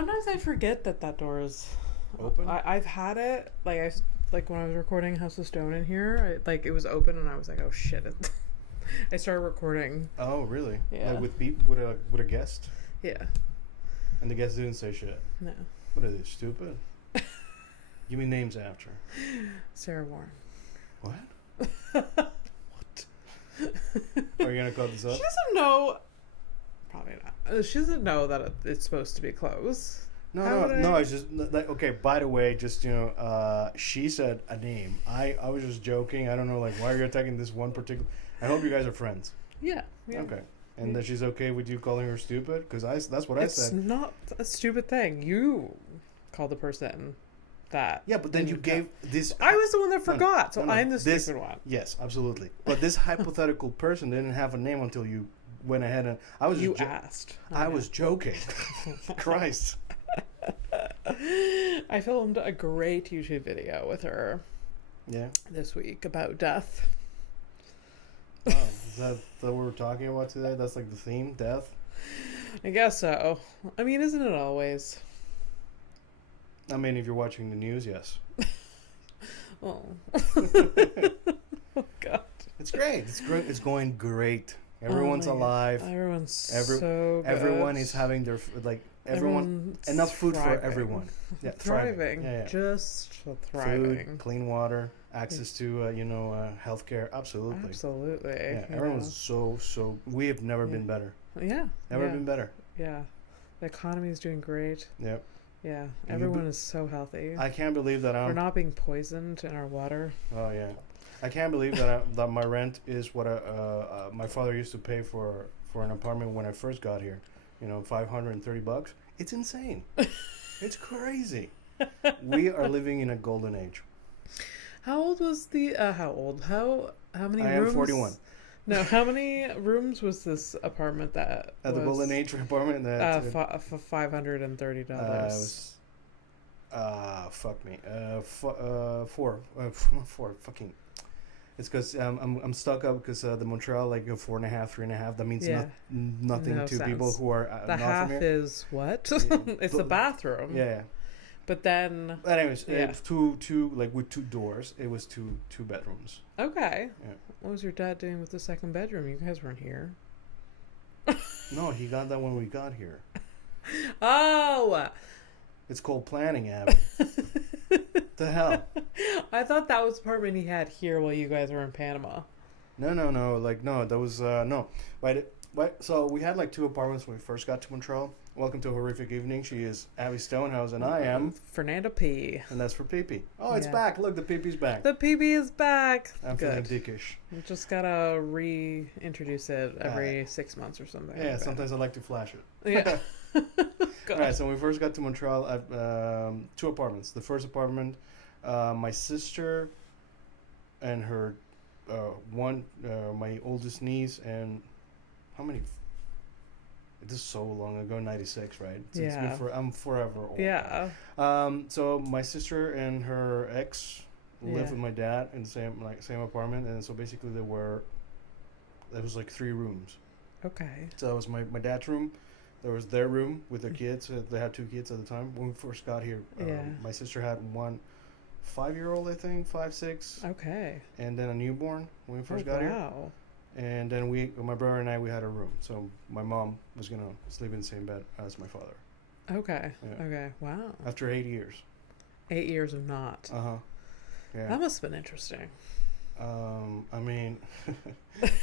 Sometimes I forget that door is Open? I've had it like when I was recording House of Stone in here. It was open and I was like, oh shit! I started recording. Oh, really? Yeah. Like with a guest? Yeah. And the guest didn't say shit. No. What are they, stupid? Give me names after. Sarah Warren. What? What? Are you gonna cut this up? She doesn't know. Probably not. She doesn't know that it's supposed to be closed. No. I just like, okay. By the way, just she said a name. I was just joking. I don't know, like, why are you attacking this one particular? I hope you guys are friends. Yeah. Okay. And that she's okay with you calling her stupid? Because that's what I said. It's not a stupid thing. You called the person that. Yeah, but then you gave this. I was the one that forgot, so I'm the this, stupid one. Yes, absolutely. But this hypothetical person didn't have a name until you went ahead and I was. You asked. I was joking. Christ. I filmed a great YouTube video with her. Yeah. This week about death. Oh, is that what we're talking about today? That's like the theme, death? I guess so. I mean, isn't it always? I mean, if you're watching the news, yes. Oh. Oh, God. It's great. It's going great. Everyone's alive. Everyone's so good. Everyone is having their, like, everyone, enough food thriving. for everyone. Yeah, thriving. Yeah. Just thriving. Food, clean water, access to, healthcare. Absolutely. Absolutely. Yeah, everyone's so, we have never been better. Yeah. Never been better. Yeah. The economy is doing great. Yep. Yeah. Everyone is so healthy. I can't believe that we're not being poisoned in our water. Oh, yeah. I can't believe that my rent is what my father used to pay for an apartment when I first got here. $530. It's insane. It's crazy. We are living in a golden age. How old was the? How old? How many rooms? I am 41. No, how many rooms was this apartment that? At the golden age apartment that. For $530. Fuck me. Four. Fucking. It's because I'm stuck up because the Montreal, like, 4.5, 3.5. That means nothing to sense. People who are the not half from here. Is what? It's the bathroom. Yeah. But then. But anyways, two like with two doors. It was two bedrooms. Okay. Yeah. What was your dad doing with the second bedroom? You guys weren't here. No, he got that when we got here. Oh. It's called planning, Abby. The hell? I thought that was the apartment he had here while you guys were in Panama. No. Like, no, that was, no. So we had like two apartments when we first got to Montreal. Welcome to a horrific evening. She is Abby Stonehouse, and I am Fernando P. And that's for Pee-Pee. Oh, it's back. Look, the Pee-Pee's back. The Pee-Pee is back. I'm feeling dickish. You just gotta reintroduce it every 6 months or something. Yeah, sometimes I like to flash it. Yeah. All right, so when we first got to Montreal, I had two apartments. The first apartment, my sister and her my oldest niece, and how many? This is so long ago, 96, right? Yeah. I'm forever old. Yeah. So my sister and her ex lived with my dad in the same apartment, and so basically there was like 3 rooms. Okay. So that was my dad's room. There was their room with their kids. They had 2 kids at the time when we first got here. My sister had one 5-year-old, I think, 5, 6. Okay. And then a newborn when we first got here. Wow. And then my brother and I, we had a room. So my mom was going to sleep in the same bed as my father. Okay. Yeah. Okay. Wow. After 8 years. 8 years of not. Uh-huh. Yeah. That must have been interesting. I mean,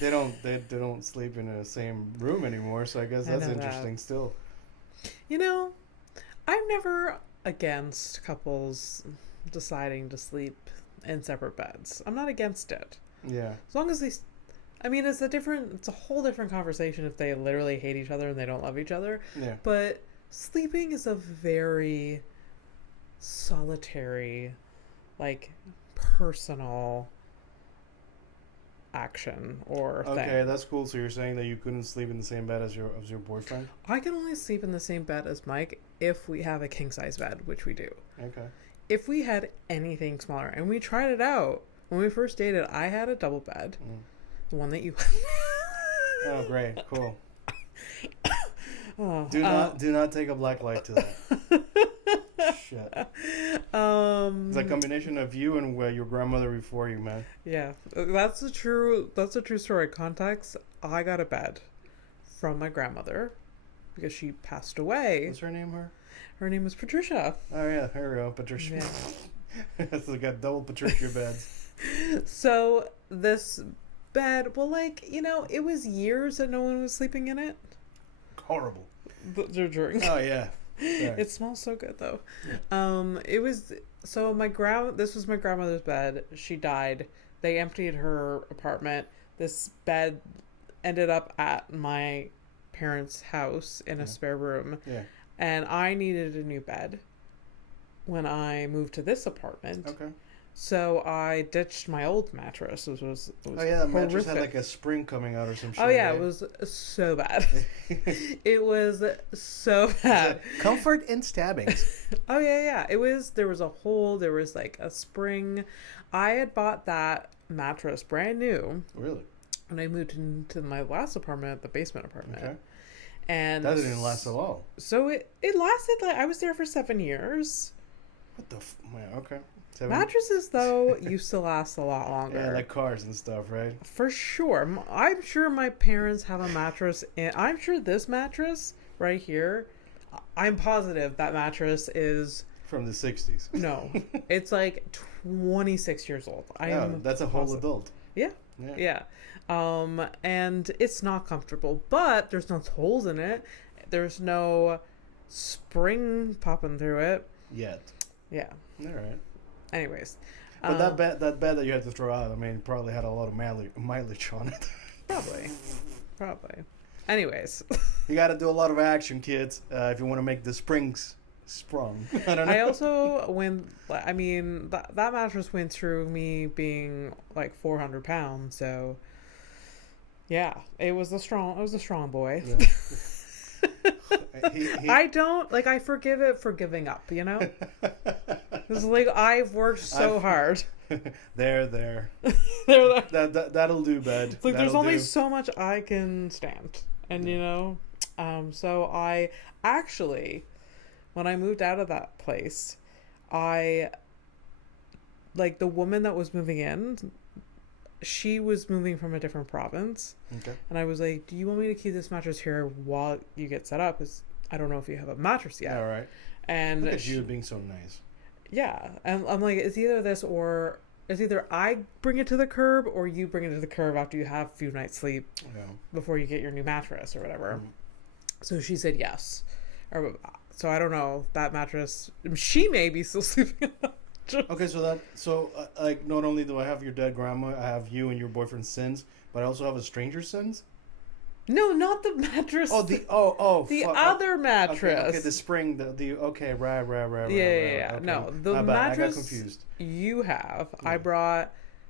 they don't sleep in the same room anymore, so I guess that's interesting still. I'm never against couples deciding to sleep in separate beds. I'm not against it. Yeah. As long as it's a whole different conversation if they literally hate each other and they don't love each other. Yeah. But sleeping is a very solitary, like, personal action or thing. Okay, that's cool. So you're saying that you couldn't sleep in the same bed as your boyfriend? I can only sleep in the same bed as Mike if we have a king size bed, which we do. Okay. If we had anything smaller, and we tried it out when we first dated, I had a double bed, the one that you. Oh, great, cool. Oh, do not take a black light to that. Shit. It's a combination of you and your grandmother before you, man. Yeah, that's a true story. Context: I got a bed from my grandmother because she passed away. What's her name? Her name was Patricia. Oh yeah, here we go, Patricia. Yeah. So we got double Patricia beds. So this bed, well, like, it was years that no one was sleeping in it. Horrible. The drink. Oh yeah. Sorry. It smells so good though. It was so this was my grandmother's bed. She died. They emptied her apartment. This bed ended up at my parents' house in a spare room. Yeah. And I needed a new bed when I moved to this apartment. Okay. So I ditched my old mattress. It was oh yeah, the mattress had like a spring coming out or some shit. Oh yeah, right? It was so bad. It was so bad. Comfort in stabbings. Oh yeah. There was a hole. There was like a spring. I had bought that mattress brand new. Really? When I moved into my last apartment, the basement apartment. Okay. And that didn't last at all. So it lasted I was there for 7 years. What the? Okay. 7? Mattresses, though, used to last a lot longer. Yeah, like cars and stuff, right? For sure. I'm sure my parents have a mattress, and I'm sure this mattress right here, I'm positive that mattress is... From the 60s. No. It's like 26 years old. That's a whole adult. Yeah. And it's not comfortable, but there's no holes in it. There's no spring popping through it. Yet. Yeah. All right. Anyways, but that bed that you had to throw out, I mean, probably had a lot of mileage on it. Probably. Anyways, you got to do a lot of action, kids, if you want to make the springs sprung. I don't know. I also that mattress went through me being like 400 pounds, so yeah, it was a strong boy. Yeah. I forgive it for giving up, It's like I've worked so hard. There. That'll do, bed. It's like there's only so much I can stand, and so I actually, when I moved out of that place, the woman that was moving in, she was moving from a different province. Okay. And I was like, do you want me to keep this mattress here while you get set up? Because I don't know if you have a mattress yet. Yeah, right. And look at you being so nice. Yeah. And I'm like, it's either I bring it to the curb or you bring it to the curb after you have a few nights sleep before you get your new mattress or whatever. So she said yes. So I don't know, that mattress, she may be still sleeping on. Okay, so not only do I have your dead grandma, I have you and your boyfriend's sins, but I also have a stranger's sins? No, not the mattress. Oh, the other mattress. Okay, the spring, right. Yeah. Okay. No, the mattress I got confused. You have. Yeah.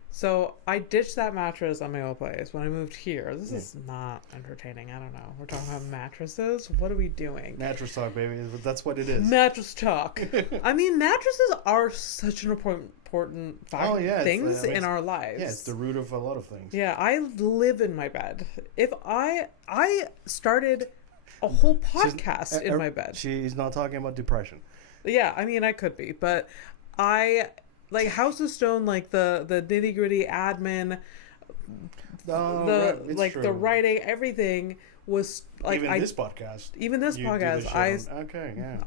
So I ditched that mattress on my old place when I moved here. This is not entertaining. I don't know. We're talking about mattresses. What are we doing? Mattress talk, baby. That's what it is. Mattress talk. I mean, mattresses are such an important things in our lives. Yeah, it's the root of a lot of things. Yeah, I live in my bed. If I started a whole podcast in my bed. She's not talking about depression. Yeah, I mean, I could be, but like House of Stone, like the nitty gritty admin, the writing, everything was like even this podcast.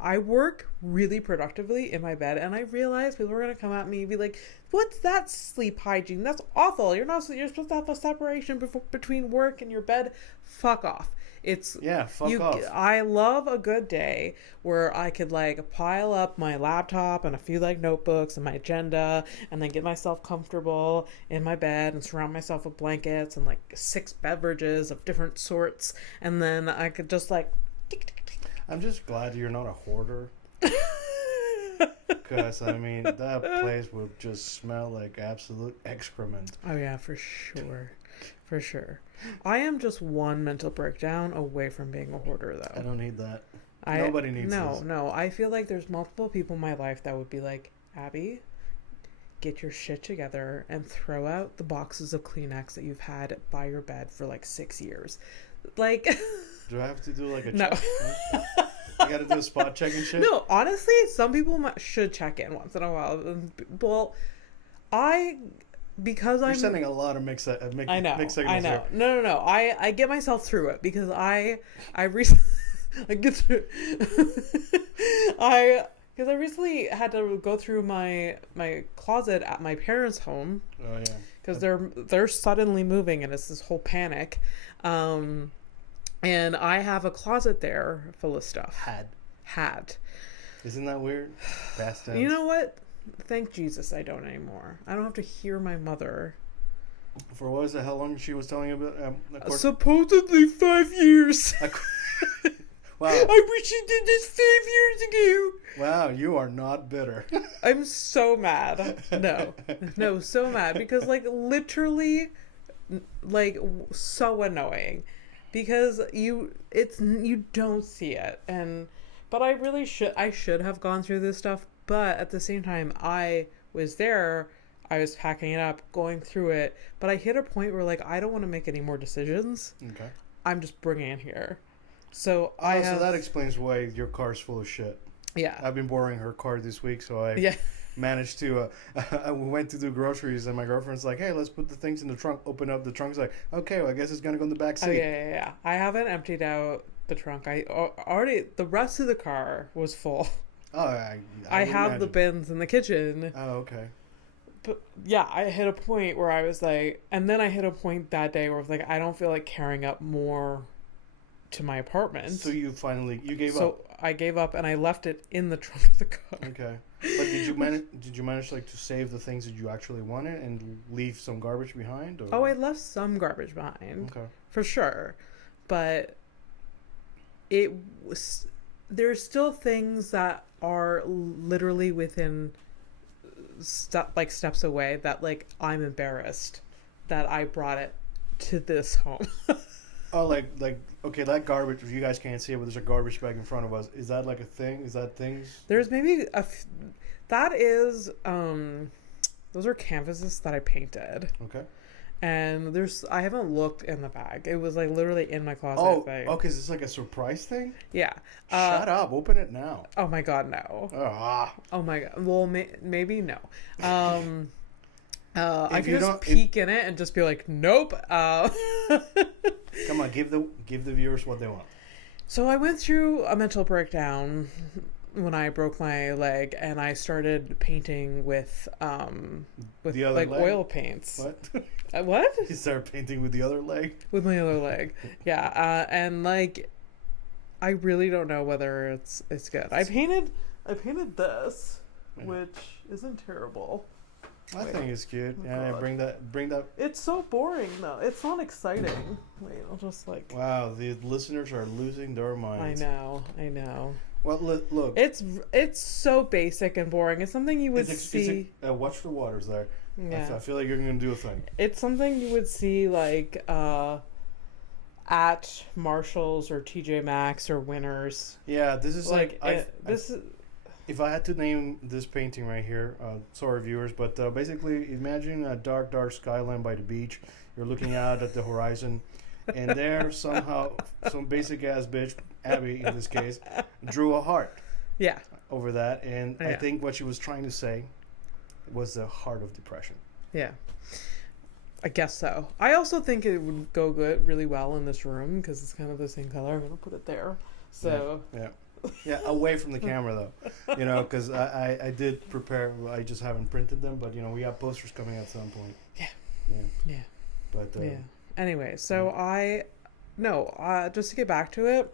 I work really productively in my bed, and I realized people were gonna come at me and be like, "What's that sleep hygiene? That's awful. You're supposed to have a separation between work and your bed. Fuck off." Fuck off. I love a good day where I could pile up my laptop and a few notebooks and my agenda and then get myself comfortable in my bed and surround myself with blankets and 6 beverages of different sorts, and then I could just I'm just glad you're not a hoarder. Because I mean that place would just smell like absolute excrement. Oh yeah, for sure. For sure. I am just one mental breakdown away from being a hoarder, though. I don't need that. Nobody needs this. No. I feel like there's multiple people in my life that would be like, Abby, get your shit together and throw out the boxes of Kleenex that you've had by your bed for 6 years. Do I have to do a check? No. gotta do a spot check and shit. No, honestly, some people should check in once in a while. Well, because You're I'm sending a lot of mixed signals. I know. Here. No. I get myself through it because I recently I get through. Because I recently had to go through my closet at my parents' home. Oh yeah. Because they're suddenly moving and it's this whole panic, and I have a closet there full of stuff. Had. Isn't that weird? Past tense. You know what? Thank Jesus I don't anymore. I don't have to hear my mother. For what was it? How long she was telling you about? Supposedly 5 years. Wow. I wish you did this 5 years ago. Wow, you are not bitter. I'm so mad. No, so mad because literally, so annoying, because you don't see it, but I should have gone through this stuff, but at the same time I was there. I was packing it up, going through it, but I hit a point where I don't want to make any more decisions. Okay. I'm just bringing it here. So so that explains why your car's full of shit. Yeah. I've been borrowing her car this week, so I managed to. I went to do groceries, and my girlfriend's like, "Hey, let's put the things in the trunk." Open up the trunk. It's like, "Okay, well, I guess it's gonna go in the back seat." Oh, yeah. I haven't emptied out the trunk. I already the rest of the car was full. Oh, I have the bins in the kitchen. Oh, okay. But yeah, I hit a point where I was like, and then I hit a point that day where I was like, I don't feel like carrying up more to my apartment. So you gave up. So I gave up and I left it in the trunk of the car. Okay. But did you manage to save the things that you actually wanted and leave some garbage behind? Or? Oh, I left some garbage behind. Okay. For sure. But there's still things that are literally within steps away that I'm embarrassed that I brought it to this home. Oh, okay, that garbage, you guys can't see it, but there's a garbage bag in front of us. Is that a thing? Is that things? There's maybe that is, those are canvases that I painted. Okay. And I haven't looked in the bag. It was literally in my closet. Oh, okay, is this a surprise thing? Yeah. Shut up, open it now. Oh my God, no. Oh my God. Well, maybe no. I could just peek in it and just be like, nope. Come on, give the viewers what they want. So I went through a mental breakdown when I broke my leg, and I started painting with the other leg? Oil paints. What? What? You started painting with the other leg? With my other leg, yeah. And I really don't know whether it's good. I painted this, which isn't terrible. I think it's cute. Yeah, bring that. It's so boring though. It's not exciting. Wait, I'll just Wow, the listeners are losing their minds. I know. Well, look. It's so basic and boring. It's something you would see. Watch the waters there. Yeah. I feel like you're gonna do a thing. It's something you would see at Marshalls or TJ Maxx or Winners. Yeah, this is if I had to name this painting right here, sorry viewers, but basically imagine a dark skyline by the beach. You're looking out at the horizon, and there somehow some basic ass bitch, Abby in this case, drew a heart. Yeah. Over that, and I think what she was trying to say was the heart of depression. Yeah. I guess so. I also think it would go really well in this room because it's kind of the same color. I'm gonna put it there. So. Yeah, away from the camera though, because I did prepare. I just haven't printed them, but we have posters coming at some point. Yeah. But Anyway, so just to get back to it,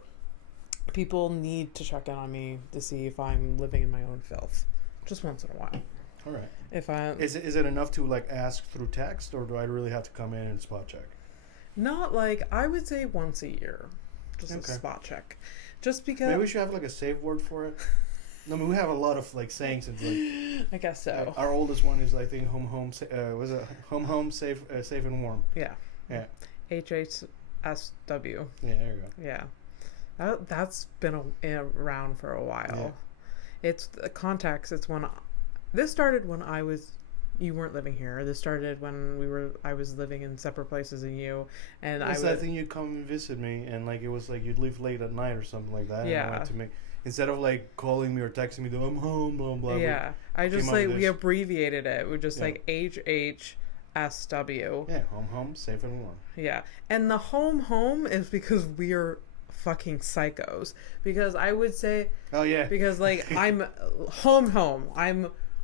people need to check in on me to see if I'm living in my own filth, just once in a while. All right. If I is it enough to ask through text, or do I really have to come in and spot check? Not I would say once a year, just a spot check. Just because maybe we should have a safe word for it. I mean, we have a lot of sayings. It's I guess so. Our oldest one is I think home safe and warm. Yeah. HHSW. Yeah, there you go. Yeah, that's been around for a while. Yeah. It's the context. It's when this started when you weren't living here. This started when I was living in separate places than you, and I think you'd come and visit me, and it was you'd leave late at night or something like that. Yeah. And I went to Instead of like calling me or texting me, I'm home, blah blah. Yeah, I just like we abbreviated it. We just like HHSW. Yeah, home, safe and warm. Yeah, and the home is because we're fucking psychos. Because I would say, oh yeah, because like I'm home.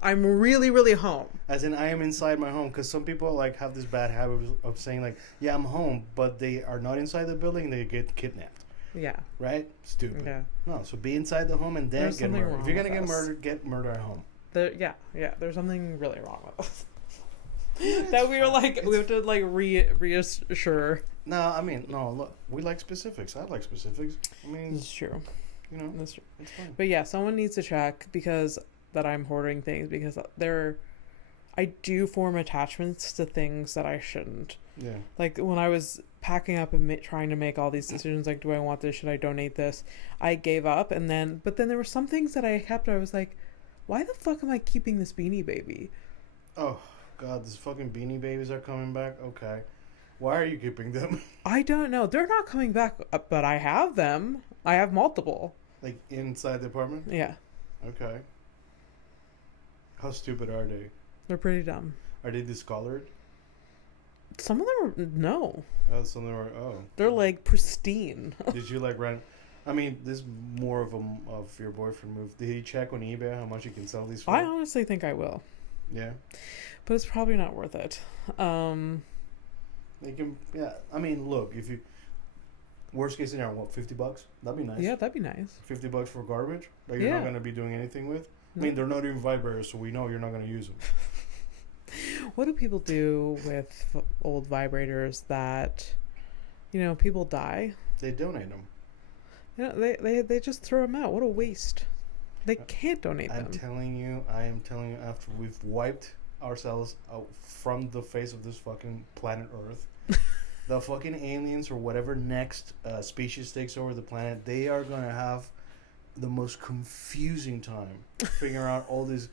I'm really, really home. As in, I am inside my home. Because some people like have this bad habit of saying like, yeah, I'm home, but they are not inside the building. They get kidnapped. Yeah. Right? Stupid. Yeah. No, so be inside the home and then get murdered. If you're gonna get murdered at home. Yeah. There's something really wrong with us. That we were like, we have to like reassure. No, I mean, no. Look, we like specifics. I like specifics. I mean, it's true. You know, that's true. It's fine. But yeah, someone needs to check because that I'm hoarding things because I do form attachments to things that I shouldn't. Yeah. Like when I was packing up and trying to make all these decisions, like, do I want this? Should I donate this? I gave up, but then there were some things that I kept. I was like, why the fuck am I keeping this Beanie Baby? Oh God, these fucking Beanie Babies are coming back. Okay, why are you keeping them? I don't know. They're not coming back, but I have them. I have multiple. Like inside the apartment? Yeah. Okay. How stupid are they? They're pretty dumb. Are they discolored? Some of them are, no. Some of them are, They're like pristine. Did you like rent? I mean, this is more of your boyfriend move. Did he check on eBay how much you can sell these for? I honestly think I will. Yeah. But it's probably not worth it. They can, yeah. I mean, look, if you, worst case scenario, what, $50? That'd be nice. Yeah, that'd be nice. $50 for garbage that you're not going to be doing anything with? I mean, they're not even vibrators, so we know you're not going to use them. What do people do with old vibrators that, people die? They donate them. They just throw them out. What a waste. They can't donate them. I am telling you, after we've wiped ourselves out from the face of this fucking planet Earth, the fucking aliens or whatever next species takes over the planet, they are going to have the most confusing time figuring out all these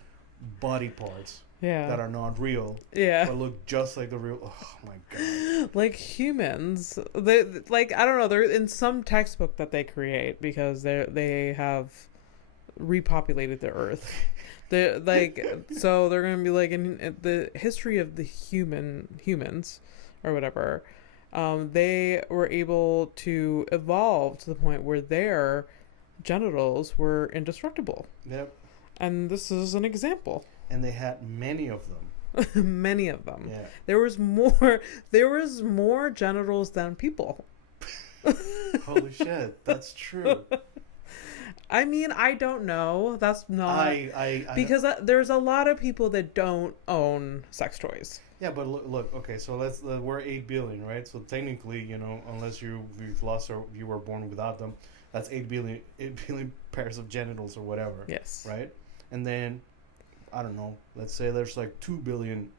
body parts that are not real but look just like the real. Oh my God. Like humans, they like, I don't know, they're in some textbook that they create because they have repopulated the earth. They're like, so they're gonna be like in the history of the humans or whatever, they were able to evolve to the point where their genitals were indestructible. Yep. And this is an example. And they had many of them. Many of them. Yeah. There was more genitals than people. Holy shit, that's true. I mean, I don't know. That's not I because there's a lot of people that don't own sex toys. Yeah, but look. Okay, so we're 8 billion, right? So technically, unless you've lost or you were born without them, that's 8 billion pairs of genitals or whatever. Yes. Right, and then I don't know. Let's say there's like 2 billion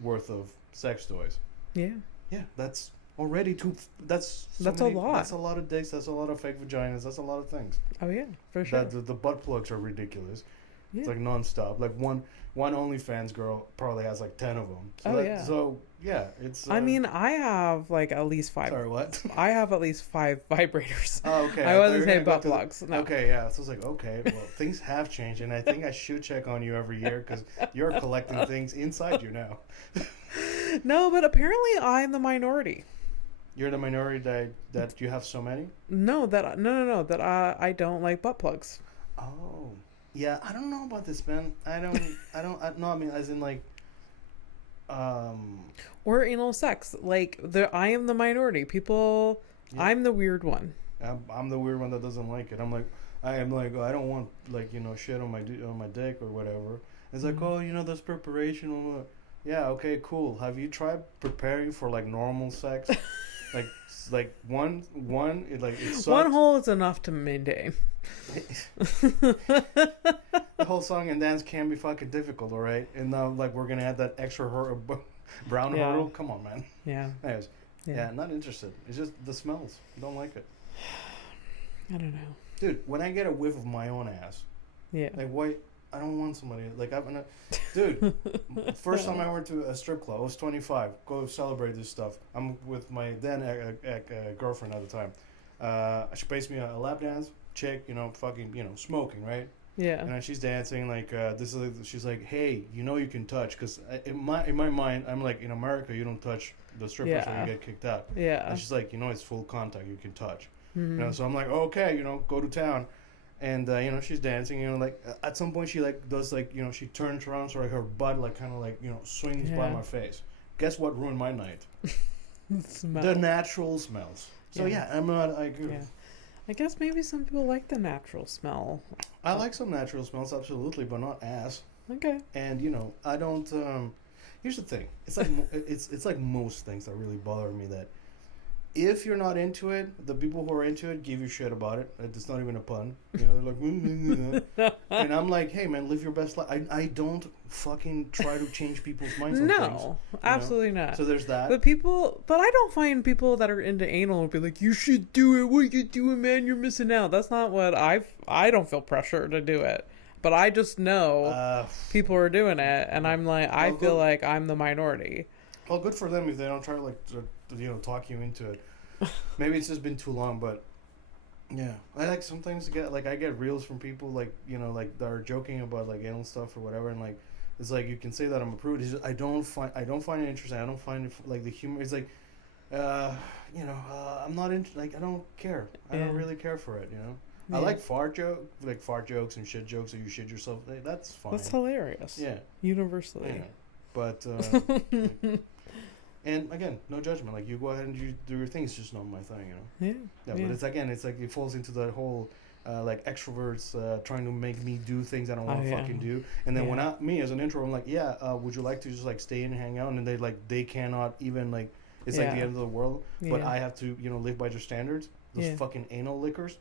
worth of sex toys. Yeah. Yeah, that's already That's a lot. That's a lot of dicks. That's a lot of fake vaginas. That's a lot of things. Oh yeah, for sure. The butt plugs are ridiculous. Yeah. It's like nonstop. Like one OnlyFans girl probably has like 10 of them. So So yeah, it's. I mean, I have like at least 5. Sorry, what? I have at least 5 vibrators. Oh, okay. I wasn't saying butt plugs. No. Okay, yeah. So I was like, okay, well, things have changed, and I think I should check on you every year because you're collecting things inside you now. No, but apparently I'm the minority. You're the minority that you have so many? No, that I don't like butt plugs. Oh. Yeah, I don't know about this, man. I mean, as in like, or anal sex. Like, I am the minority. People, yeah. I'm the weird one. I'm the weird one that doesn't like it. I don't want like shit on my dick or whatever. It's like, that's preparation. Yeah, okay, cool. Have you tried preparing for like normal sex? like one it sucks. One hole is enough to maintain. The whole song and dance can be fucking difficult, all right? And now like we're gonna add that extra brown hurdle. Come on, man. Yeah. Anyways, yeah, not interested. It's just the smells. Don't like it. I don't know, dude. When I get a whiff of my own ass, like why? I don't want somebody like dude. First time I went to a strip club, I was 25. Go celebrate this stuff. I'm with my then girlfriend at the time. She pays me a lap dance. chick, fucking, smoking, right? Yeah. And then she's dancing she's like, hey, you can touch, because in my mind, I'm like, in America, you don't touch the strippers or you get kicked out. Yeah. And she's like, it's full contact, you can touch. So I'm like, okay, go to town. And she's dancing, like at some point she like does like, she turns around, so like her butt like kind of like, swings by my face. Guess what ruined my night? The natural smells. So I'm not like. I guess maybe some people like the natural smell. I like some natural smells, absolutely, but not ass. Okay. And I don't. Here's the thing. It's like it's like most things that really bother me. That if you're not into it, the people who are into it give you shit about it. It's not even a pun. They're like, and I'm like, hey man, live your best life. I don't fucking try to change people's minds on things. No, absolutely not. So there's that. But I don't find people that are into anal would be like, you should do it. What are you doing, man? You're missing out. That's not what I don't feel pressure to do it. But I just know people are doing it, and I'm like, I feel like I'm the minority. Well, good for them if they don't try to talk you into it. Maybe it's just been too long, but yeah, I like sometimes I get reels from people like that are joking about like anal stuff or whatever, and like it's like you can say that I'm a prude. It's just, I don't find it interesting. I don't find it like the humor. It's like I'm not into I don't care. I don't really care for it. I like fart jokes and shit jokes, or you shit yourself. That's fine. That's hilarious. Yeah, universally. Yeah. But and again, no judgment. Like you go ahead and you do your thing. It's just not my thing, Yeah. But it's like it falls into that whole like extroverts trying to make me do things I don't want to fucking do. And then when me as an introvert, I'm like, would you like to just like stay and hang out? And they cannot even like. It's like the end of the world. But I have to live by their standards. Those fucking anal lickers.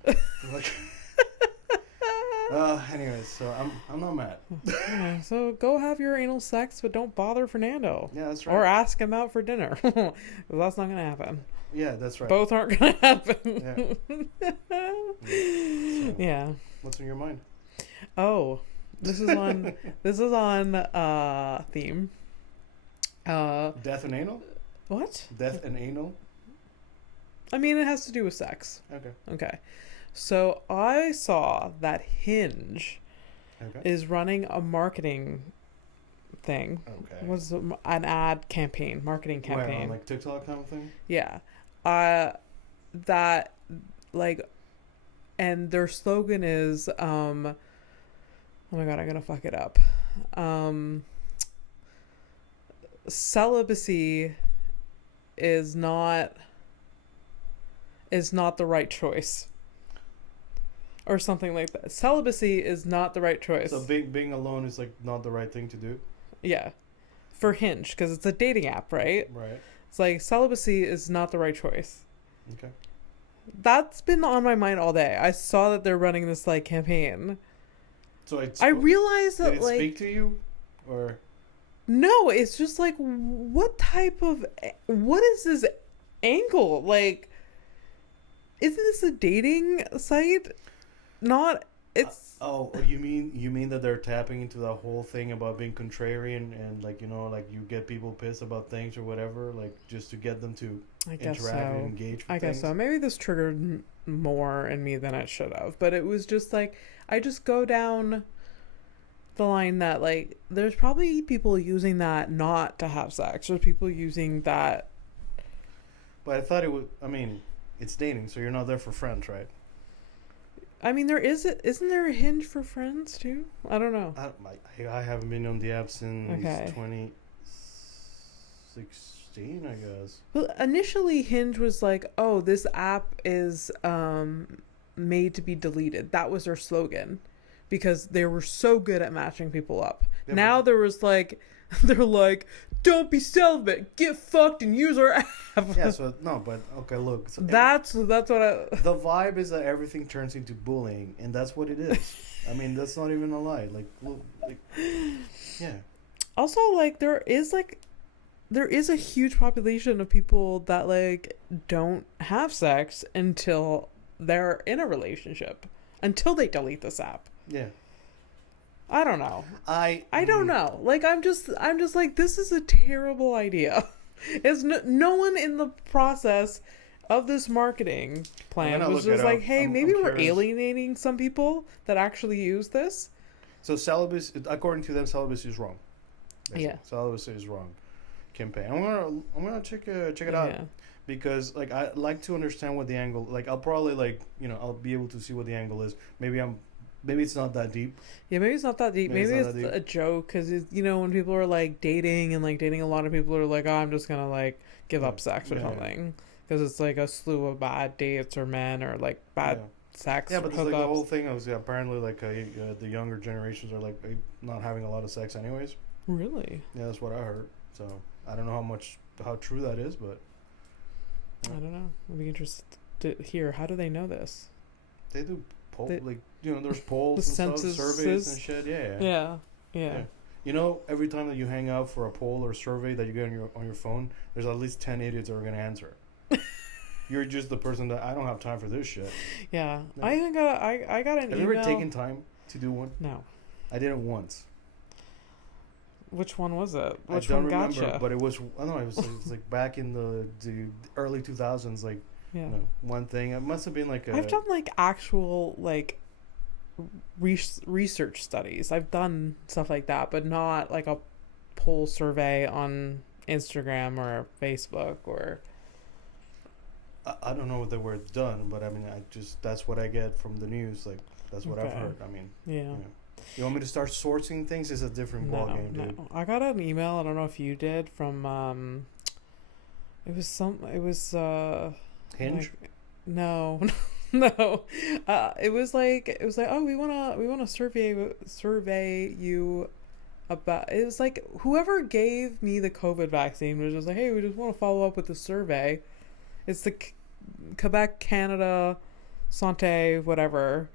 Like. Anyways, so I'm not mad. So go have your anal sex, but don't bother Fernando. Yeah, that's right. Or ask him out for dinner. Because that's not going to happen. Yeah, that's right. Both aren't going to happen. Yeah. So, what's in your mind? Oh, this is on theme. Death and anal? What? Death and anal? I mean, it has to do with sex. Okay. So I saw that Hinge is running a marketing thing. Okay. Was an ad campaign, marketing campaign. Where, on like TikTok kind of thing? Yeah. That like, and their slogan is oh my god, I'm gonna fuck it up. Celibacy is not the right choice. Or something like that. Celibacy is not the right choice. So being alone is like not the right thing to do? Yeah. For Hinge, because it's a dating app, right? Right. It's like celibacy is not the right choice. Okay. That's been on my mind all day. I saw that they're running this like campaign. So I realized that did it speak to you? Or no, it's just like what is this angle? Like, isn't this a dating site? Not it's you mean that they're tapping into the whole thing about being contrarian and like like you get people pissed about things or whatever, like just to get them to interact and engage with guess so. Maybe this triggered more in me than it should have, but it was just like I just go down the line that like there's probably people using that not to have sex, or people using that. But I thought it's dating, so you're not there for friends, right? I mean, isn't there a Hinge for friends too? I don't know. I haven't been on the app since 2016, I guess. Well, initially Hinge was like, oh, this app is made to be deleted. That was their slogan, because they were so good at matching people up. Yeah, now they're like, don't be celibate, get fucked and use our app. Yeah, so no, but okay, look. So that's what the vibe is that everything turns into bullying, and that's what it is. I mean, that's not even a lie. Yeah. Also, like there is a huge population of people that like don't have sex until they're in a relationship, until they delete this app. Yeah. I don't know. I don't know. Like I'm just like, this is a terrible idea. It's no one in the process of this marketing plan was just like, hey, I'm maybe we're curious. alienating some people that actually use this. So celibacy, according to them, celibacy is wrong. Basically. Yeah. Celibacy is wrong. Campaign. I'm gonna check it out. Yeah. Because like I like to understand what the angle, like I'll probably like I'll be able to see what the angle is. Maybe it's not that deep. Yeah, maybe it's not that deep. Maybe it's a joke because when people are like dating and like dating, a lot of people are like, oh, I'm just gonna like give up sex or something because it's like a slew of bad dates or men or like bad sex. Yeah, but hookups. like the whole thing was apparently like the younger generations are like not having a lot of sex anyways. Really? Yeah, that's what I heard. So I don't know how true that is, but. I don't know. I'd be interested to hear. How do they know this? They do there's polls the and stuff, surveys and shit. Yeah. Every time that you hang out for a poll or survey that you get on your phone, there's at least 10 idiots that are gonna answer. You're just the person that I don't have time for this shit. Yeah. No. I even got an email. Have you ever taken time to do one? No. I did it once. Which one was it? Which one remember, but it was like back in the early 2000s, like one thing. It must have been like I've done like actual like research studies. I've done stuff like that, but not like a poll survey on Instagram or Facebook or. I don't know what they were done, but I mean, that's what I get from the news. Like that's what I've heard. I mean, yeah. You want me to start sourcing things? It's a different ballgame, dude. No. I got an email. I don't know if you did from. It was Hinge. Like, no, no. It was like oh we wanna survey you about. It was like whoever gave me the COVID vaccine was just like, hey, we just want to follow up with the survey. It's the Quebec Canada Santé whatever.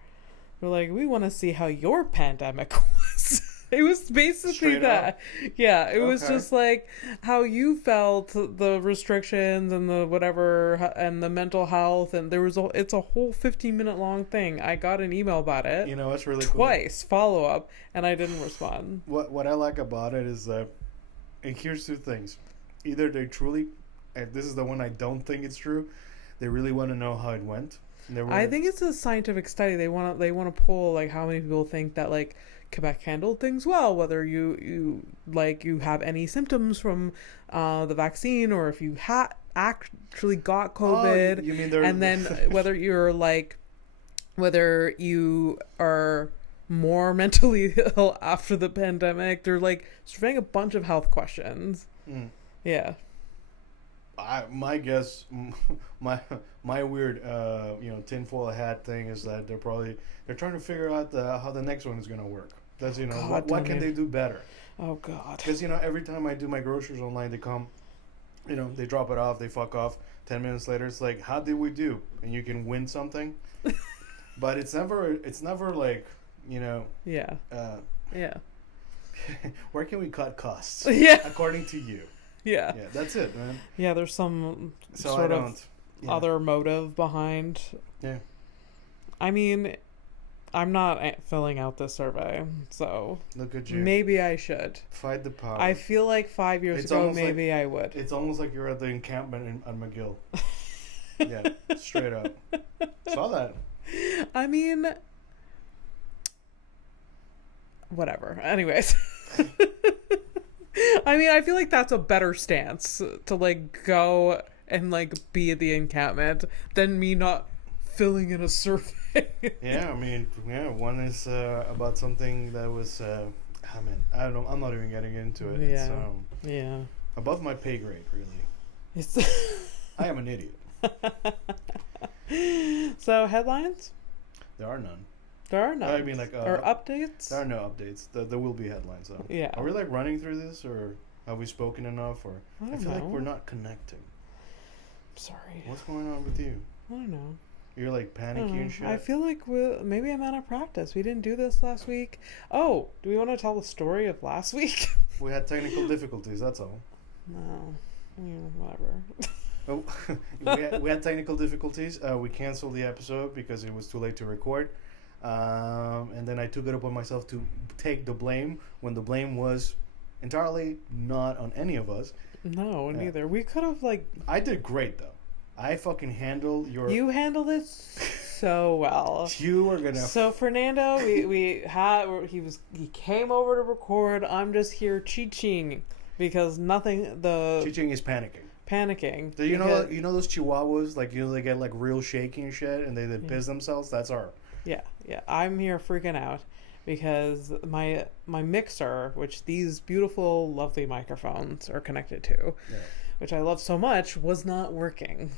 They're like, we want to see how your pandemic was. It was basically Straight that. Up. Yeah, it was just like how you felt, the restrictions and the whatever, and the mental health. And it's a whole 15-minute long thing. I got an email about it. It's really twice follow up, and I didn't respond. What I like about it is that, and here's two things. Either they truly, and this is the one I don't think it's true, they really want to know how it went. I think it's a scientific study. They want to pull like how many people think that like Quebec handled things well, whether you have any symptoms from the vaccine or if you actually got COVID. You mean and then whether you are more mentally ill after the pandemic. They're like surveying a bunch of health questions. Yeah. My guess, my weird, tinfoil hat thing is that they're trying to figure out how the next one is gonna work. That's what can they do better? Oh God. Because every time I do my groceries online, they come, they drop it off, they fuck off. 10 minutes later, it's like, how did we do? And you can win something, but it's never like, Yeah. Yeah. Where can we cut costs? Yeah. According to you. Yeah. Yeah, that's it, man. Yeah, there's some sort of other motive behind. Yeah. I mean, I'm not filling out this survey, so look at you. Maybe I should. Fight the power. I feel like 5 years ago, maybe I would. It's almost like you're at the encampment on McGill. Yeah, straight up. Saw that. I mean, whatever. Anyways. I mean, I feel like that's a better stance to like go and like be at the encampment than me not filling in a survey. Yeah, I mean, one is about something that was, I don't know, I'm not even getting into it. It's, above my pay grade, really. It's I am an idiot. So, headlines? There are none. There are none. I mean, like, or updates? There are no updates. There will be headlines, though. Yeah. Are we like running through this, or have we spoken enough, or I feel like we're not connecting. Sorry. What's going on with you? I don't know. You're like panicky and shit. I feel like maybe I'm out of practice. We didn't do this last week. Oh, do we want to tell the story of last week? We had technical difficulties. That's all. No, whatever. Oh, we had technical difficulties. We canceled the episode because it was too late to record. And then I took it upon myself to take the blame when the blame was entirely not on any of us. No, neither. We could have like. I did great though. I fucking handle your. You handled it so well. You are gonna. So Fernando, he came over to record. I'm just here cheating because nothing. Cheating is panicking. Panicking. Do you know those Chihuahuas, like, they get like real shaky and shit, and they piss themselves? That's our. Yeah. I'm here freaking out because my mixer, which these beautiful, lovely microphones are connected to, which I love so much, was not working,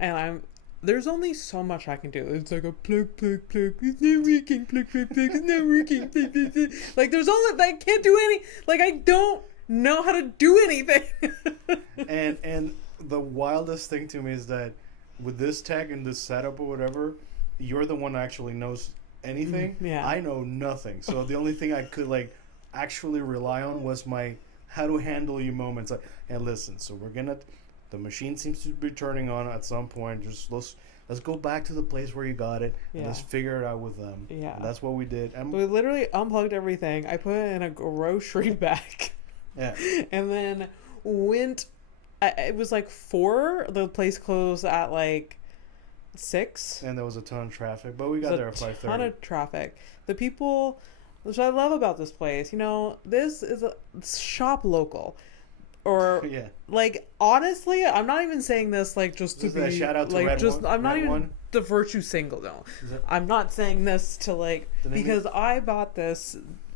and there's only so much I can do. It's like a plug, it's not working, plug, it's not working, plug. Like there's only, I can't do any, like I don't know how to do anything. and the wildest thing to me is that with this tech and this setup or whatever, you're the one that actually knows anything. Yeah. I know nothing. So the only thing I could like actually rely on was my how to handle you moments. Like, hey, listen, so the machine seems to be turning on at some point. Just let's go back to the place where you got it and let's figure it out with them. Yeah. And that's what we did. We literally unplugged everything. I put it in a grocery bag. Yeah. And then it was like 4. The place closed at like 6. And there was a ton of traffic, but we got there at 5:30. A ton of traffic. The people, which I love about this place, this is a shop local. Or like honestly, I'm not even saying this like just to be a shout out to like Red just One, I'm not Red even One. The virtue single no. I'm not saying this to like because I bought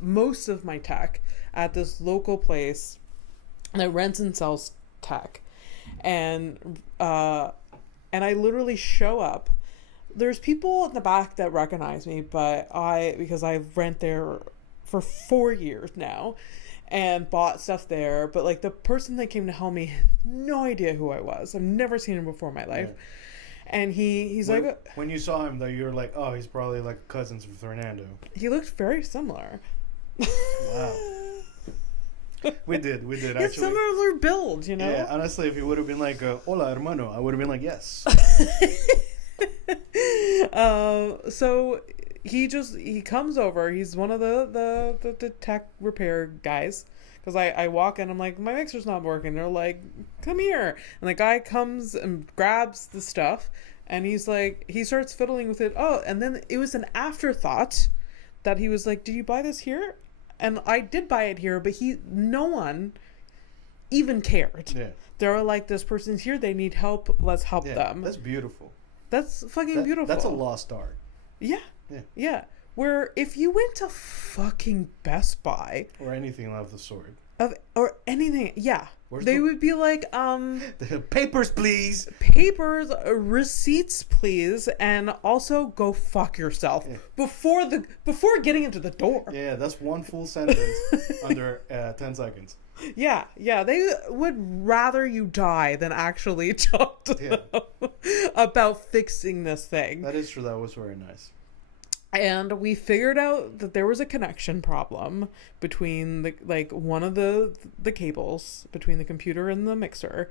most of my tech at this local place that rents and sells tech, and I literally show up. There's people in the back that recognize me, but because I've rent there for 4 years now and bought stuff there, but like the person that came to help me had no idea who I was. I've never seen him before in my life. And he's when you saw him though, you were like, oh, he's probably like cousins with Fernando. He looked very similar. Wow. We did actually. It's similar build, Yeah, honestly, if he would have been like, hola hermano, I would have been like, yes. So he comes over. He's one of the tech repair guys. Because I walk in, I'm like, my mixer's not working. They're like, come here. And the guy comes and grabs the stuff. And he's like, he starts fiddling with it. Oh, and then it was an afterthought that he was like, did you buy this here? And I did buy it here, but no one even cared. Yeah. They were like, this person's here. They need help. Let's help them. That's beautiful. That's fucking beautiful. That's a lost art. Yeah. Where if you went to fucking Best Buy or anything of the sort, or anything, they would be like, papers, please. Papers, receipts, please, and also go fuck yourself before getting into the door. Yeah, that's one full sentence under 10 seconds. Yeah, they would rather you die than actually talk to them about fixing this thing. That is true. That was very nice. And we figured out that there was a connection problem between one of the cables between the computer and the mixer.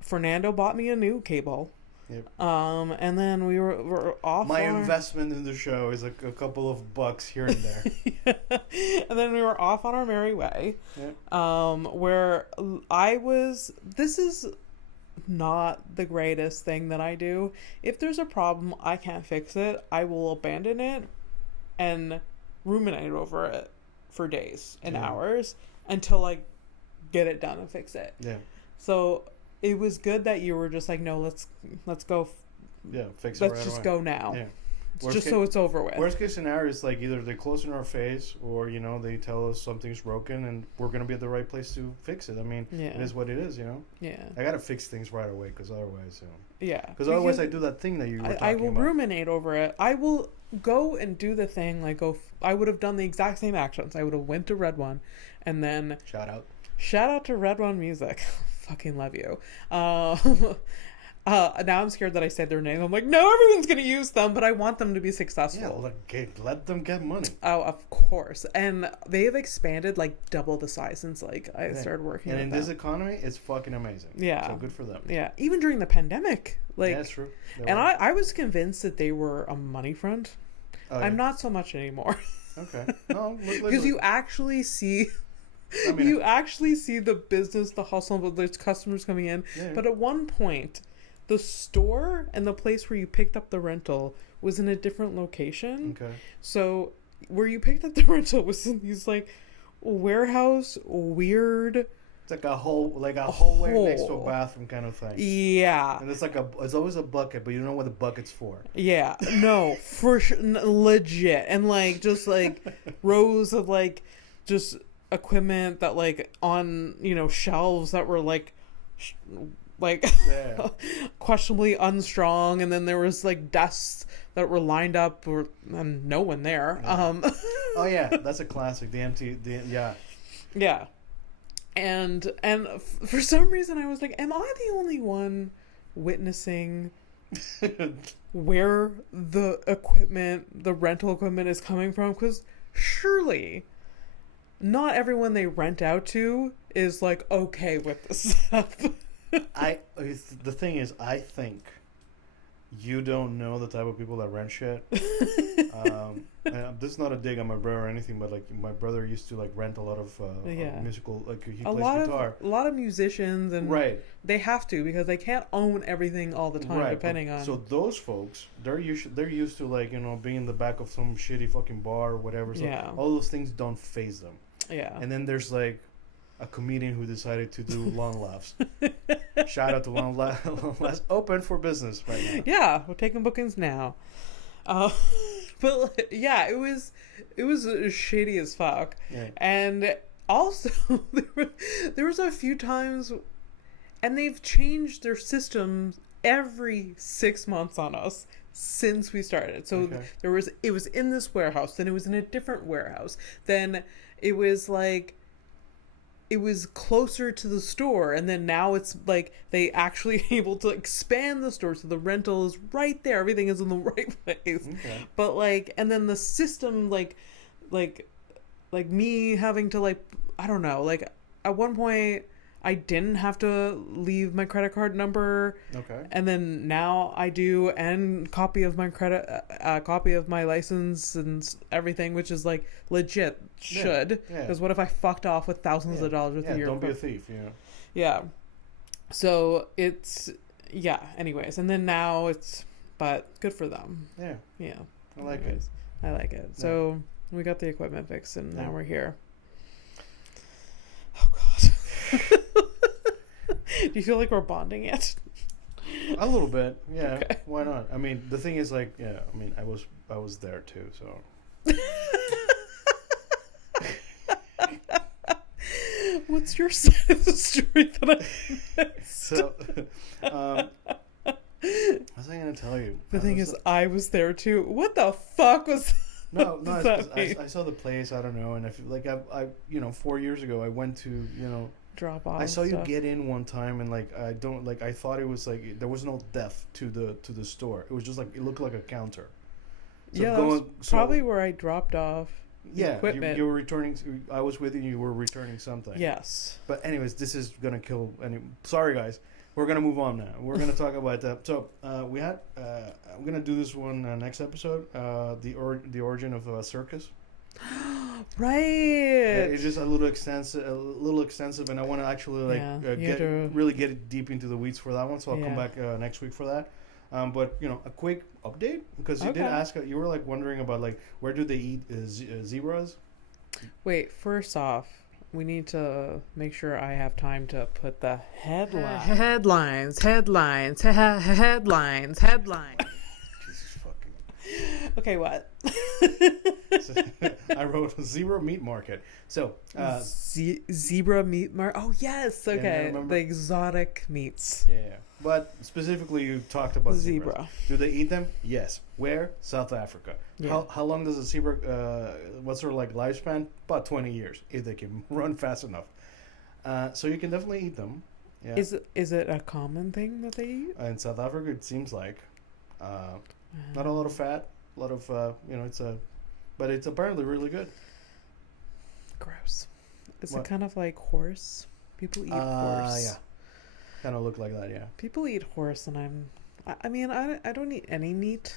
Fernando bought me a new cable. Yep. And then we were off. My investment in the show is like a couple of bucks here and there. And then we were off on our merry way. Yep. Where this is not the greatest thing that I do. If there's a problem, I can't fix it, I will abandon it and ruminate over it for days and hours until I get it done and fix it. Yeah. So it was good that you were just like, no, let's go. Fix it. Let's just go now. Yeah. So it's over with. Worst case scenario is like either they close in our face or they tell us something's broken and we're gonna be at the right place to fix it. I mean, it is what it is, Yeah. I gotta fix things right away because otherwise, Because otherwise, I do that thing that you were talking about. I will ruminate over it. I will go and do the thing. I would have done the exact same actions. I would have went to Red One, and then shout out to Red One Music. Fucking love you. Now I'm scared that I said their name. I'm like, no, everyone's going to use them, but I want them to be successful. Yeah, let them get money. Oh, of course. And they have expanded like double the size since I started working with them. And in this economy, it's fucking amazing. Yeah. So good for them. Yeah. Even during the pandemic. That's true. I was convinced that they were a money front. Oh, I'm not so much anymore. Okay. No, because you actually see... you actually see the business, the hustle, but there's customers coming in. Yeah. But at one point... the store and the place where you picked up the rental was in a different location. Okay. So where you picked up the rental was in these like warehouse weird. It's like a hallway next to a bathroom kind of thing. Yeah. And it's always a bucket, but you don't know what the bucket's for. Yeah. No, for sure, legit, and like just like rows of like just equipment that like on shelves that were like questionably unstrung, and then there was like desks that were lined up and no one there. Yeah. Oh yeah, that's a classic. Yeah. And for some reason I was like, am I the only one witnessing where the rental equipment is coming from? Because surely not everyone they rent out to is like okay with this stuff. The thing is, I think you don't know the type of people that rent shit. This is not a dig on my brother or anything, but like my brother used to like rent a lot of musical, like he plays guitar. A lot of musicians, and they have to because they can't own everything all the time, depending on. So those folks, they're used to like being in the back of some shitty fucking bar or whatever. So all those things don't faze them. Yeah. And then there's like a comedian who decided to do Long Laughs. Shout out to Long Laughs, open for business right now. Yeah, we're taking bookings now. But yeah, it was shady as fuck. Yeah. And also there was a few times, and they've changed their systems every 6 months on us since we started. So it was in this warehouse, then it was in a different warehouse, then it was like it was closer to the store, and then now it's like they actually able to expand the store, so the rental is right there, everything is in the right place. But like, and then the system like me having to like, I don't know, like at one point I didn't have to leave my credit card number. And then now I do, and copy of my copy of my license and everything, which is like legit should. Because what if I fucked off with thousands of dollars with your don't be a thief, Yeah. So it's, anyways. And then now it's, but good for them. Yeah. Yeah. I like it. Yeah. So we got the equipment fixed, and now we're here. Oh, God. Do you feel like we're bonding yet? A little bit, yeah. Okay. Why not? I mean, the thing is, like, I was there too, so. What's your side of the story that I missed? So, what was I gonna tell you? The thing is, I was there too. What the fuck was? No, I saw the place. I don't know, and I feel like I 4 years ago I went to drop off. I saw you get in one time, and like I thought it was like there was no depth to the store. It was just like it looked like a counter. So that was probably where I dropped off. Equipment. You were returning. I was with you. You were returning something. Yes. But anyways, this is gonna kill. Sorry guys, we're gonna move on now. We're gonna talk about that. So we had. I'm gonna do this one next episode. The origin of a circus. Right. It's just a little extensive, and I want to actually really get it deep into the weeds for that one. So I'll come back next week for that. But a quick update, because you did ask. You were like wondering about like where do they eat zebras? Wait, first off, we need to make sure I have time to put the headlines. Jesus fucking. Okay, what? I wrote zebra meat market. So zebra meat market. Oh yes, okay. The exotic meats. Yeah. But specifically, you talked about zebra. Zebras. Do they eat them? Yes. Where? South Africa. Yeah. How long does a zebra? What's their like lifespan? About 20 years, if they can run fast enough. So you can definitely eat them. Yeah. Is it a common thing that they eat? In South Africa, it seems like not a lot of fat, a lot of but it's apparently really good. Gross. Is it kind of like horse? People eat horse. Yeah. Kind of look like that, yeah. People eat horse, and I don't eat any meat,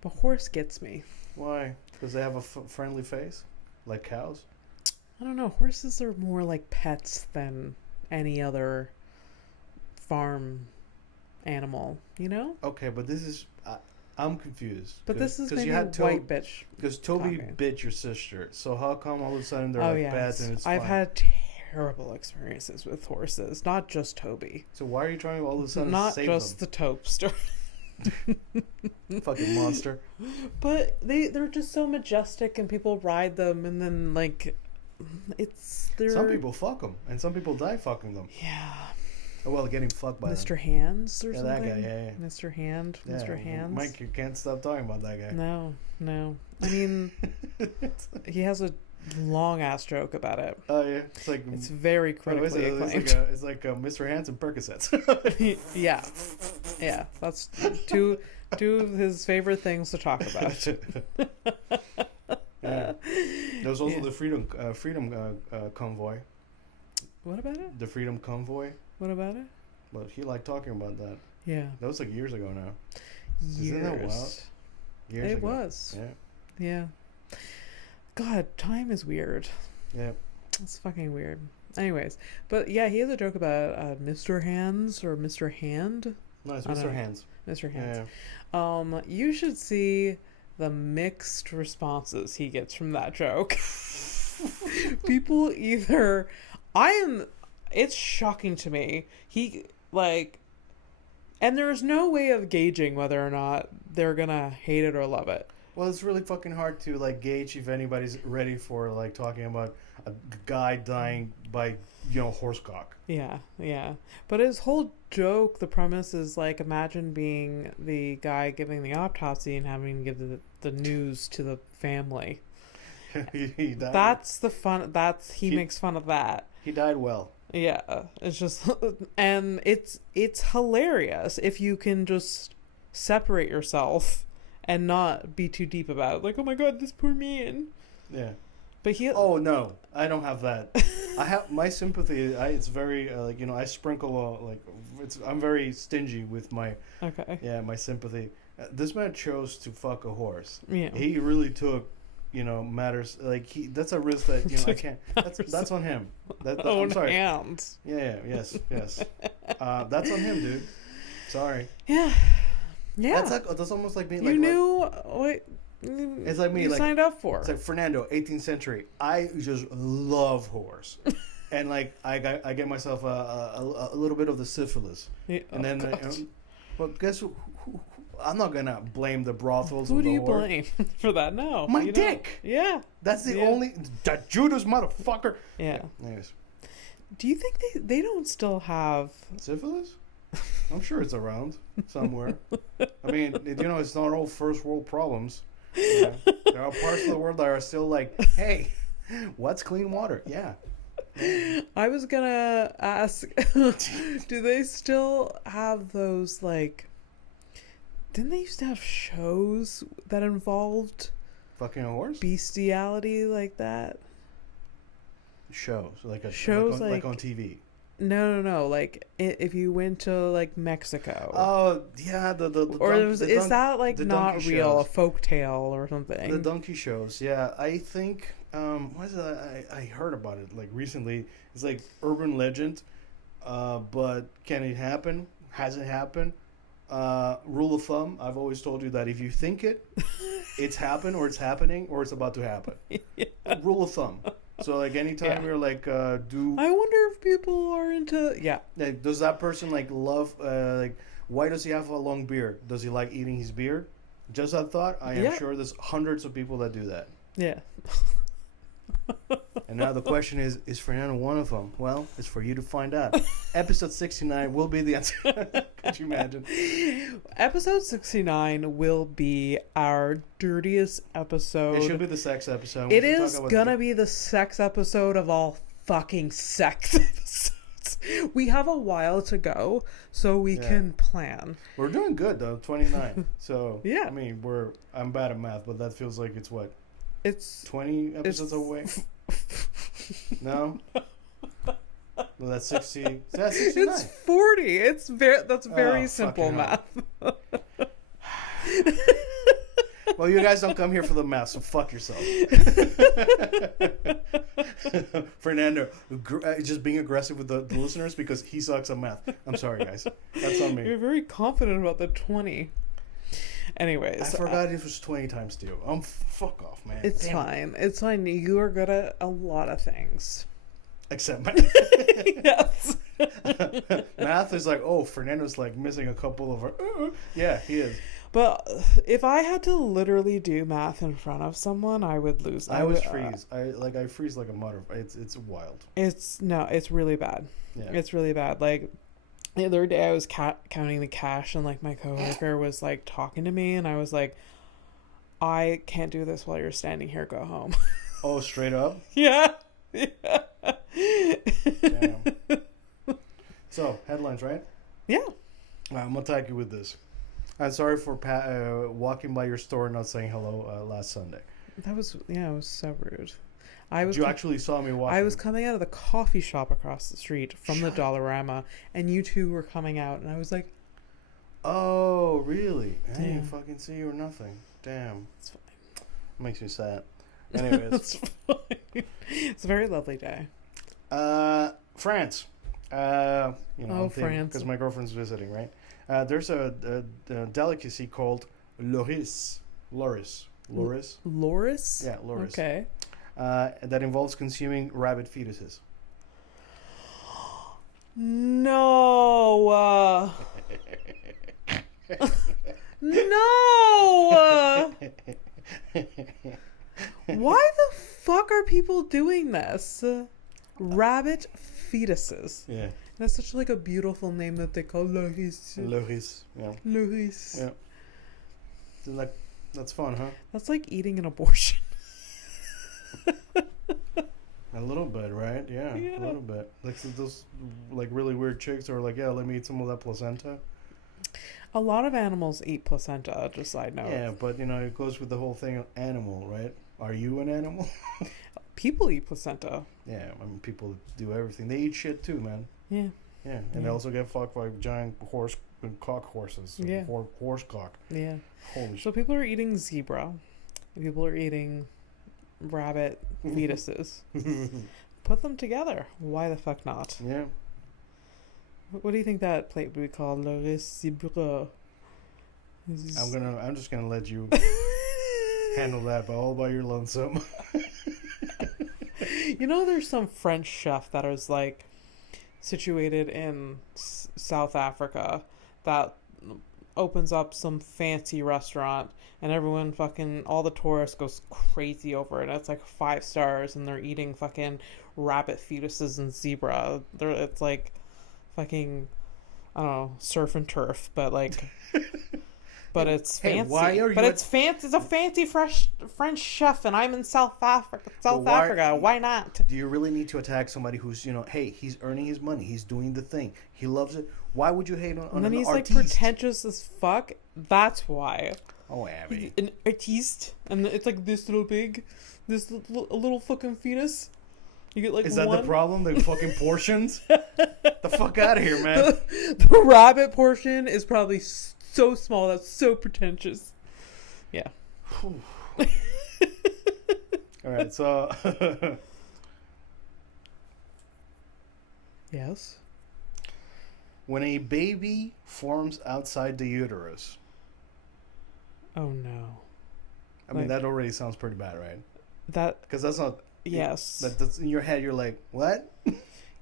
but horse gets me. Why? Because they have a friendly face, like cows? I don't know. Horses are more like pets than any other farm animal, you know? Okay, but this is I'm confused. But this is maybe you had white bitch. Because Toby talking. bit your sister, so how come all of a sudden they're bad and it's I've fine? had terrible experiences with horses, not just Toby. So why are you trying all of a sudden not to save just them? the Topester. Fucking monster. But they're just so majestic, and people ride them, and then some people fuck them, and some people die fucking them. Yeah. Well, getting fucked by Mr. Hands or something. That guy, yeah. Mr. Hand, yeah, Mr. Hands. Mike, you can't stop talking about that guy. No. I mean, he has a long ass joke about it. Oh yeah, it's very critically acclaimed. It's like Mr. Hands and Percocets. yeah. That's two of his favorite things to talk about. Yeah. There's also the Freedom Convoy. What about it? The Freedom Convoy. What about it? But he liked talking about that. Yeah. That was like years ago now. Years. Isn't that wild? Years it ago. was. Yeah. Yeah. God, time is weird. Yeah. It's fucking weird. Anyways, but yeah, he has a joke about Mr. Hands or Mr. Hand. No, it's Mr. Hands. Mr. Hands. Yeah. You should see the mixed responses he gets from that joke. People either... It's shocking to me. And there's no way of gauging whether or not they're gonna hate it or love it. Well, it's really fucking hard to gauge if anybody's ready for talking about a guy dying by horsecock. Yeah. But his whole joke, the premise is imagine being the guy giving the autopsy and having to give the news to the family. He died. That's the fun. He makes fun of that. He died well. Yeah, it's just, and it's hilarious if you can just separate yourself and not be too deep about it. Oh my god, this poor man. Yeah. But Oh no, I don't have that. I have my sympathy. It's very I sprinkle I'm very stingy with my. Okay. Yeah, my sympathy. This man chose to fuck a horse. Yeah. He really took. Matters that's a risk that I can't. That's on him. I'm sorry. Hands. Yes. That's on him, dude. Sorry. Yeah. That's almost like me. You knew what. It's like me. You signed up for. It's like Fernando, 18th century. I just love horse, and I get myself a little bit of the syphilis, and then well, guess who? I'm not gonna blame the brothels. Who do you blame for that? No, my dick. Yeah, that's the only that Judas motherfucker. Yeah. Anyways, do you think they don't still have syphilis? I'm sure it's around somewhere. I mean, it's not all first world problems. There are parts of the world that are still hey, what's clean water? Yeah. I was gonna ask, do they still have those Didn't they used to have shows that involved fucking a horse? Bestiality like that? Shows like on TV. No. If you went to Mexico. Oh yeah, is that not real? A folk tale or something? The donkey shows. Yeah, I think. What is it? I heard about it recently. It's urban legend, but can it happen? Has it happened? Rule of thumb, I've always told you that if you think it's happened or it's happening or it's about to happen. Yeah. Rule of thumb. So anytime you're I wonder if people are into does that person love why does he have a long beard? Does he like eating his beard? Just that thought. I am sure there's hundreds of people that do that. Yeah. And now the question is Fernando one of them? Well, it's for you to find out. Episode 69 will be the answer. Could you imagine? Episode 69 will be our dirtiest episode. It should be the sex episode. It is gonna be the sex episode of all fucking sex episodes. We have a while to go, so we can plan. We're doing good though, 29. So yeah. I mean, I'm bad at math, but that feels like it's what? It's 20 episodes away. No? No, that's 60. That's 69. It's 40. That's very simple math. Well, you guys don't come here for the math, so fuck yourself. Fernando, just being aggressive with the listeners because he sucks at math. I'm sorry, guys. That's on me. You're very confident about the 20. Anyways. I forgot it was 20 times 2. Fuck off, man. It's fine. It's fine. You are good at a lot of things. Except math. Yes. Math is like, oh, Fernando's like missing a couple of our... Yeah, he is. But if I had to literally do math in front of someone, I would lose. I would freeze. I freeze like a mother. It's wild. It's really bad. Yeah. It's really bad. Like the other day, I was counting the cash, and like my coworker was like talking to me, and I was like, I can't do this while you're standing here. Go home. Oh, straight up? Yeah. Damn. So, headlines, right? Yeah. I'm going to tag you with this. I'm sorry for walking by your store and not saying hello last Sunday. That was, it was so rude. You actually saw me walking. I was coming out of the coffee shop across the street from the Dollarama, and you two were coming out, and I was like, oh, really? I didn't fucking see you or nothing. Damn. It's fine. Makes me sad. Anyways. It's fine. It's a very lovely day. France. France. Because my girlfriend's visiting, right? There's a delicacy called loris. Loris? Loris? Yeah, loris. Okay. That involves consuming rabbit fetuses. No. No. Why the fuck are people doing this? Rabbit fetuses. Yeah. That's such like a beautiful name that they call loris. Loris. Yeah. Loris. Yeah. That's fun, huh? That's like eating an abortion. A little bit, right? Yeah, a little bit. Like those, like really weird chicks are like, yeah, let me eat some of that placenta. A lot of animals eat placenta. Just side note. Yeah, but it goes with the whole thing of animal, right? Are you an animal? People eat placenta. Yeah, I mean, people do everything. They eat shit too, man. Yeah. Yeah, and they also get fucked by giant cock horses. Yeah. Horse cock. Yeah. Holy shit. So people are eating zebra. People are eating rabbit fetuses. Put them together. Why the fuck not? Yeah. What do you think that plate would be called? Le zebra. I'm just gonna let you handle that all by your lonesome. There's some French chef that is like situated in South Africa that opens up some fancy restaurant, and everyone all the tourists goes crazy over it. It's like 5 stars, and they're eating fucking rabbit fetuses and zebra. It's like fucking, I don't know, surf and turf, but like, but it's fancy. It's fancy. It's a fancy French chef, and I'm in South Africa. Why not? Do you really need to attack somebody who's, hey, he's earning his money, he's doing the thing, he loves it? Why would you hate on and then an he's artiste? Like pretentious as fuck. That's why. Oh, Abby. An artiste, and it's like this little fucking fetus. You get like Is that one? the problem? The fucking portions? The fuck out of here, man. The rabbit portion is probably so small. That's so pretentious. Yeah. All right, so yes. When a baby forms outside the uterus. Oh no. I mean, that already sounds pretty bad, right? Because that's not. Yes. That's in your head. You're like, what?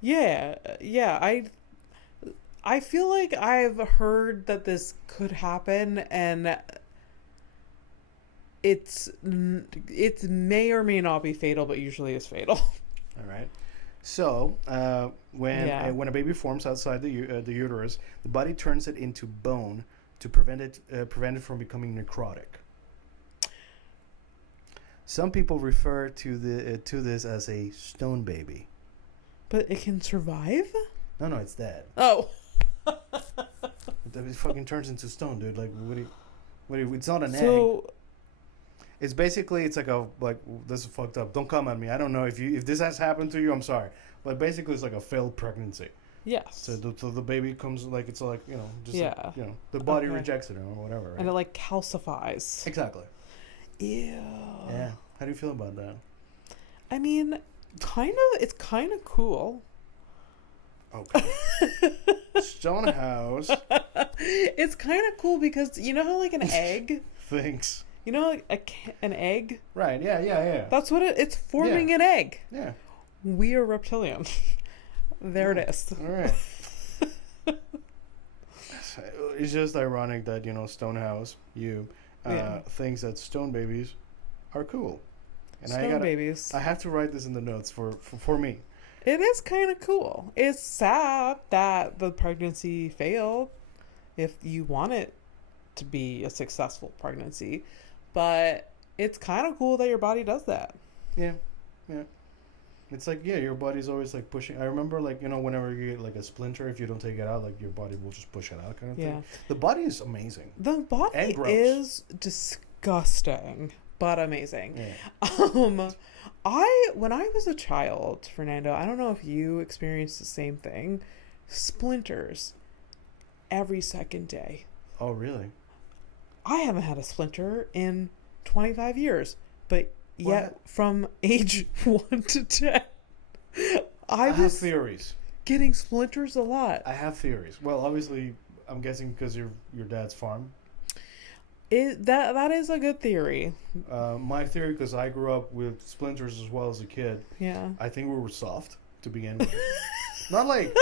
Yeah. I feel like I've heard that this could happen, and it's may or may not be fatal, but usually is fatal. All right. So when a baby forms outside the uterus, the body turns it into bone to prevent it from becoming necrotic. Some people refer to this as a stone baby. But it can survive? No, it's dead. Oh. It fucking turns into stone, dude. Like, what do you, it's not an egg. It's basically, it's like this is fucked up. Don't come at me. I don't know if this has happened to you. I'm sorry, but basically, it's like a failed pregnancy. Yes. So the baby comes like it's like yeah. the body rejects it or whatever. Right? And it like calcifies. Exactly. Ew. Yeah. How do you feel about that? I mean, it's kind of cool. Okay. Stonehouse. It's kind of cool because you know how like an egg. Thanks. You know, like an egg. Right. Yeah. That's what it's forming an egg. Yeah. We are reptilian. There it is. All right. It's just ironic that Stonehouse thinks that stone babies are cool, and stone babies. I have to write this in the notes for me. It is kind of cool. It's sad that the pregnancy failed. If you want it to be a successful pregnancy, but it's kind of cool that your body does that. Yeah. It's like, your body's always like pushing. I remember like, whenever you get like a splinter, if you don't take it out, like your body will just push it out kind of thing. The body is amazing. The body is disgusting, but amazing. Yeah. When I was a child, Fernando, I don't know if you experienced the same thing. Splinters every second day. Oh, really? I haven't had a splinter in 25 years, but yet from age 1 to 10, I have theories. Getting splinters a lot. I have theories. Well, obviously, I'm guessing because your dad's farm. That is a good theory. My theory, because I grew up with splinters as well as a kid. Yeah. I think we were soft to begin with. Not like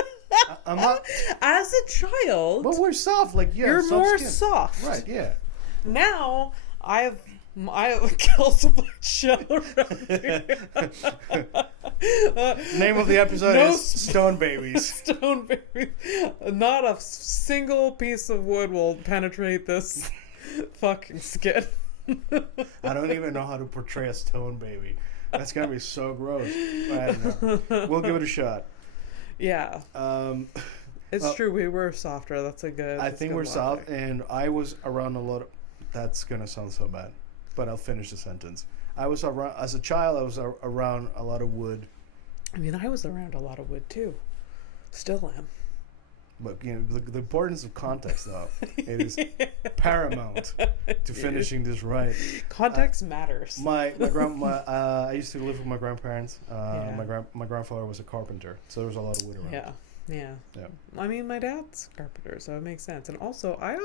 I'm not. As a child. But we're soft. Like you're soft more skin. soft. Right. Yeah. Now I have Kelso Show. Name of the episode is Stone Babies. Stone Babies. Not a single piece of wood will penetrate this fucking skin. I don't even know how to portray a stone baby. That's gonna be so gross. I don't know. We'll give it a shot. Yeah. It's true. We were softer. That's a good. I think we're soft, and I was around a lot of. That's gonna sound so bad, but I'll finish the sentence. I was around as a child. I was around a lot of wood. I mean, I was around a lot of wood too. Still am. But the importance of context, though, it is paramount to finishing this right. Context matters. My grandma. I used to live with my grandparents. My grandfather was a carpenter, so there was a lot of wood around. Yeah. I mean, my dad's a carpenter, so it makes sense. And also, I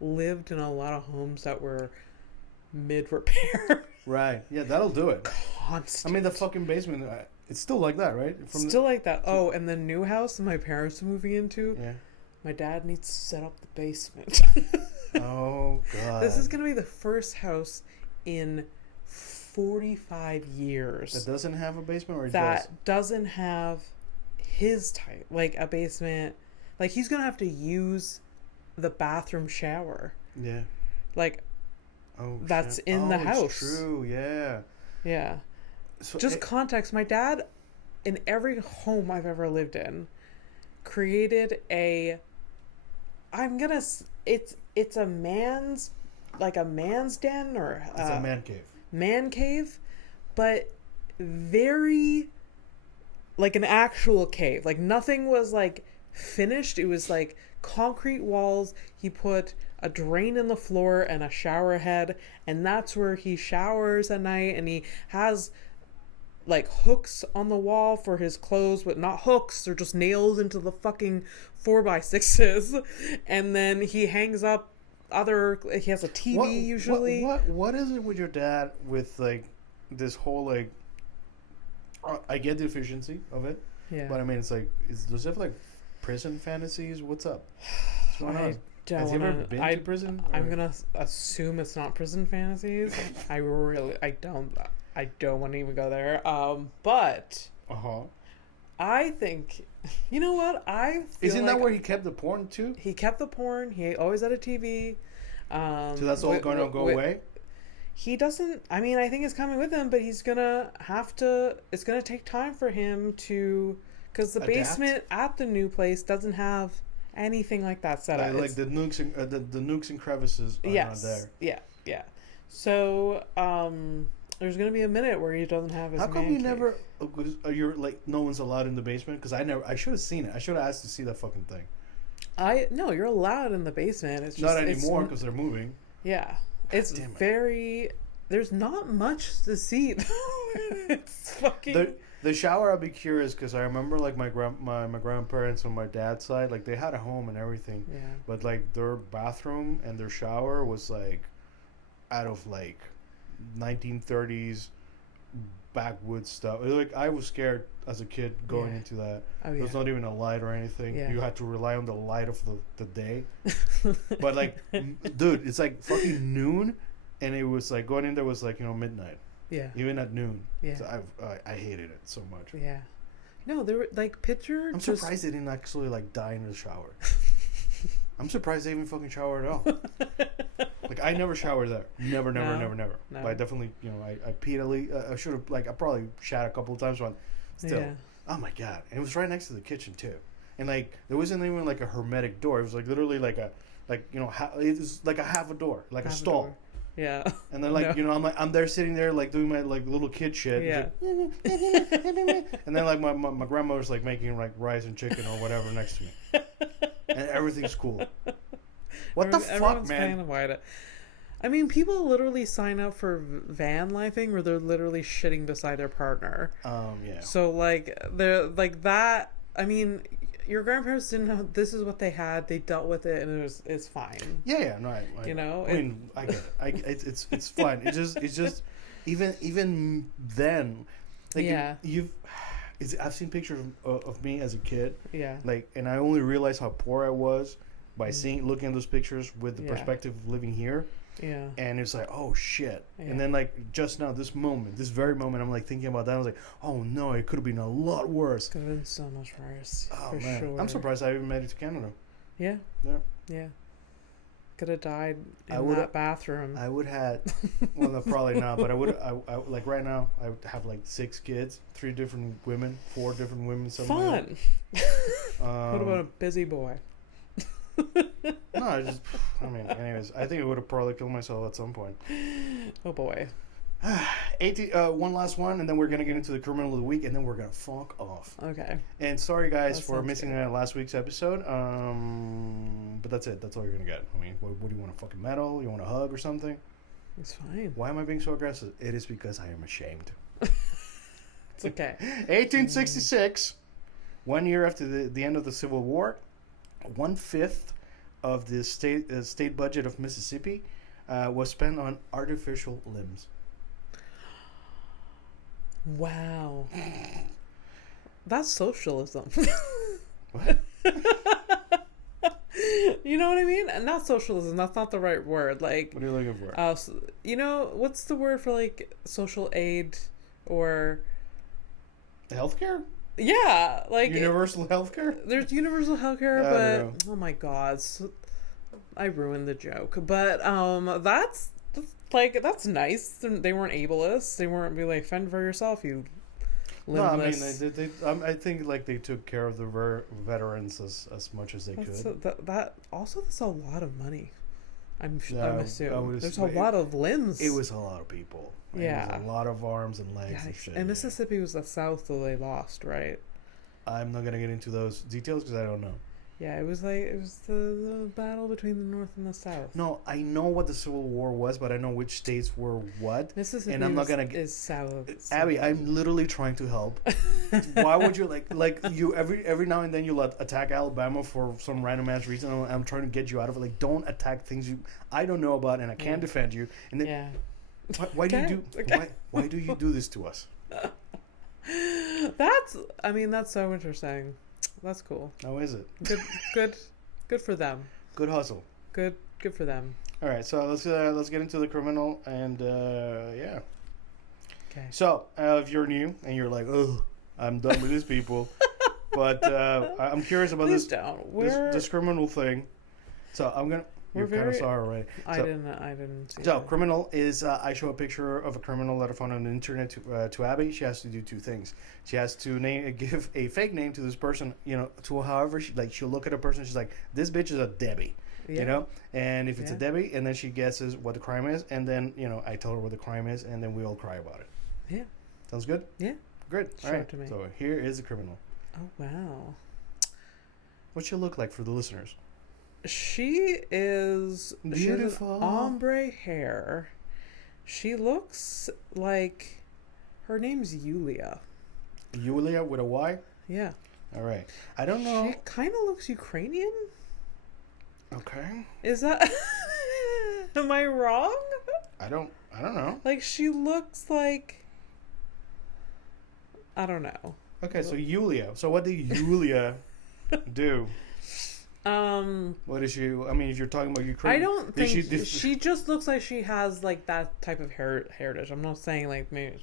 lived in a lot of homes that were mid-repair. Right. Yeah, that'll do it. Constant. I mean, the fucking basement. It's still like that, right? Like that. Oh, and the new house my parents are moving into. Yeah. My dad needs to set up the basement. Oh God. This is gonna be the first house in 45 years that doesn't have a basement, or doesn't have his type, like a basement. Like he's gonna have to use the bathroom shower. Yeah. Like. Oh. That's in the house. True. Yeah. Yeah. So just context, my dad, in every home I've ever lived in, created it's a man's den, or it's a man cave. Man cave, but very like an actual cave. Like nothing was like finished. It was like concrete walls. He put a drain in the floor and a shower head, and that's where he showers at night, and he has like hooks on the wall for his clothes, but not hooks, they're just nails into the fucking 4x6s. And then he hangs up he has a TV usually. What is it with your dad with like this whole like I get the efficiency of it, but I mean it's like does it have like prison fantasies? What's up? What's going on? Has he ever been to prison? I'm gonna assume it's not prison fantasies. I don't want to even go there. But I think, you know what? Isn't that where he kept the porn too? He kept the porn. He always had a TV. So that's all going to go away? He doesn't. I mean, I think it's coming with him, but he's gonna have to. It's gonna take time for him to, because the basement at the new place doesn't have anything like that set up. Like the nooks and the nooks and crevices are not there. Yeah. So there's gonna be a minute where he doesn't have his. How come you never? You're like no one's allowed in the basement? Because I should have seen it. I should have asked to see that fucking thing. No, you're allowed in the basement. It's just not anymore because they're moving. Yeah, it's very there's not much to see. It's fucking... The shower, I'd be curious because I remember like my grandparents on my dad's side, like they had a home and everything, but like their bathroom and their shower was like out of like 1930s backwoods stuff. Like I was scared as a kid going into that. There's not even a light or anything. You had to rely on the light of the day. But like, dude, it's like fucking noon, and it was like going in there was like midnight. Yeah. Even at noon. Yeah. So I hated it so much. Yeah. No, there were like pictures. I'm surprised they didn't actually like die in the shower. I'm surprised they even fucking showered at all. Like I never showered there. Never. No. But I definitely, I peed I should have I probably shat a couple of times, but still. Yeah. Oh my god! And it was right next to the kitchen too. And like there wasn't even like a hermetic door. It was like literally like it was like a half a door, like a stall. Yeah. And then I'm there sitting there like doing my like little kid shit. Yeah. And then like my grandmother's like making like rice and chicken or whatever next to me. And everything's cool. What the fuck, man? I mean, people literally sign up for van lifing where they're literally shitting beside their partner. Yeah. So like they're like that. I mean, your grandparents didn't know this is what they had. They dealt with it, and it's fine. Yeah, no. I mean, I get it. It's fine. It's just even then, like I've seen pictures of me as a kid. Yeah. Like, and I only realized how poor I was by looking at those pictures with the perspective of living here. Yeah. And it's like, oh shit. Yeah. And then like just now, this very moment, I'm like thinking about that. I was like, oh no, it could have been a lot worse. Could have been so much worse. Oh man, sure. I'm surprised I even made it to Canada. Yeah. Could have died in that bathroom. I would have. Well, no, probably not. But I would. I like right now. I would have like 6 kids, 3 different women, 4 different women. Fun. What about a busy boy? No, anyways, I think I would have probably killed myself at some point. Oh boy. 18, one last one, and then we're gonna get into the criminal of the week, and then we're gonna fuck off. Okay. And sorry guys for missing last week's episode. But that's it. That's all you're gonna get. I mean, what do you want? A fucking medal? You want a hug or something? It's fine. Why am I being so aggressive? It is because I am ashamed. It's okay. 1866, 1 year after the end of the Civil War. 1/5 of the state budget of Mississippi was spent on artificial limbs. Wow. That's socialism. What? You know what I mean? And not socialism. That's not the right word. Like, what are you looking for? What's the word for like social aid or healthcare? Yeah, like universal healthcare. There's universal healthcare, but oh my god, I ruined the joke. But that's nice. They weren't ableists. They weren't be like fend for yourself, you limbless. No, I mean I think like they took care of the veterans as much as they could. That's a lot of money. I'm assuming there's a lot of limbs. It was a lot of people. Yeah, it was a lot of arms and legs and shit. And Mississippi was the South, so they lost, right? I'm not gonna get into those details because I don't know. Yeah, it was the battle between the North and the South. No, I know what the Civil War was, but I know which states were what. Mississippi and I'm not gonna is South. Abby, I'm literally trying to help. Why would you like you every now and then you attack Alabama for some random ass reason? I'm trying to get you out of it. Like, don't attack things I don't know about and I can't defend you. And then why do you do this to us? That's so interesting. That's cool. How is it? Good for them. Good hustle. Good for them. All right, so let's get into the criminal and yeah. Okay. So if you're new and you're like, oh, I'm done with these people, but I'm curious about this criminal thing. So I'm gonna. You're kind of sorry already. I didn't see so that. Criminal is I show a picture of a criminal that I found on the internet to Abby. She has to do 2 things. She has to give a fake name to this person, to however she'll look at a person. She's like, this bitch is a Debbie, and if it's a Debbie, and then she guesses what the crime is, and then I tell her what the crime is, and then we all cry about it. Yeah. Sounds good. Yeah. Good. Sure, all right. To me. So here is the criminal. Oh wow. What she look like for the listeners? She is beautiful. She has ombre hair. She looks like her name's Yulia. Yulia with a Y? Yeah. All right. I don't know. She kind of looks Ukrainian. Okay. Is that... Am I wrong? I don't know. Like, she looks like... I don't know. Okay, so Yulia. So what did Yulia do? What is she? I mean, if you're talking about Ukraine, I don't think she just looks like she has like that type of heritage. I'm not saying like maybe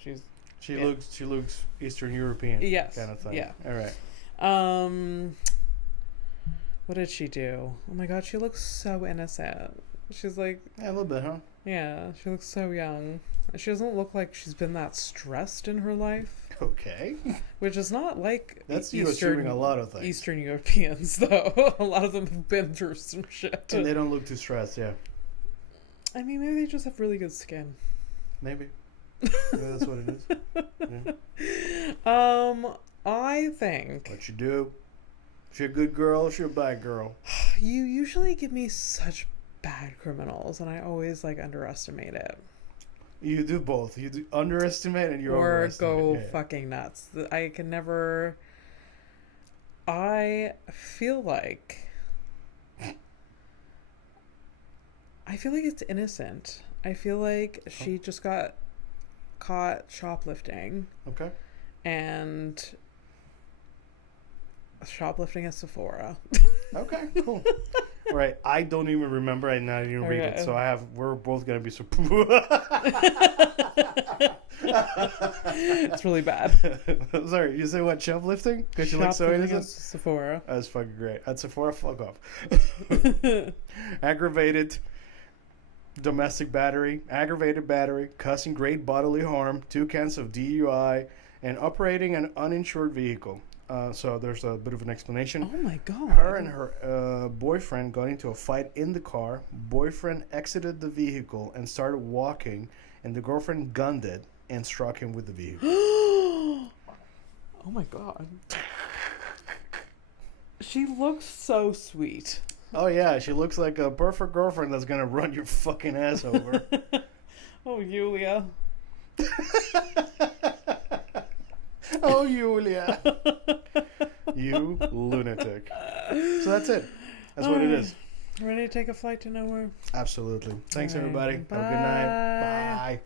she looks Eastern European. Yes, kind of thing. Yeah. All right. What did she do? Oh my god, she looks so innocent. She's like a little bit, huh? Yeah, she looks so young. She doesn't look like she's been that stressed in her life. Okay. Which is not like that's you assuming a lot of things. Eastern Europeans, though. A lot of them have been through some shit. And they don't look too stressed, yeah. I mean, maybe they just have really good skin. Maybe that's what it is. Yeah. I think... What you do? If you're a good girl, if you're a bad girl. You usually give me such bad criminals, and I always, like, underestimate it. You do both. You do underestimate and you overestimate. Or go fucking nuts. I can never... I feel like it's innocent. I feel like she just got caught shoplifting. Okay. And shoplifting at Sephora. Okay, cool. Right, I don't even remember. I didn't even read it, so we're both gonna be It's really bad. Sorry, you say what? Shoplifting? Because you look so innocent. Sephora. That's fucking great. At Sephora, fuck off. Aggravated domestic battery, aggravated battery, causing great bodily harm, 2 counts of DUI, and operating an uninsured vehicle. So there's a bit of an explanation. Oh my god. Her and her boyfriend got into a fight in the car. Boyfriend exited the vehicle and started walking, and the girlfriend gunned it and struck him with the vehicle. Oh my god. She looks so sweet. Oh yeah, she looks like a perfect girlfriend that's gonna run your fucking ass over. Oh, Yulia. Oh, Yulia. You lunatic. So that's it. That's what it is. Ready to take a flight to nowhere? Absolutely. Thanks, right. everybody. Bye. Have a good night. Bye.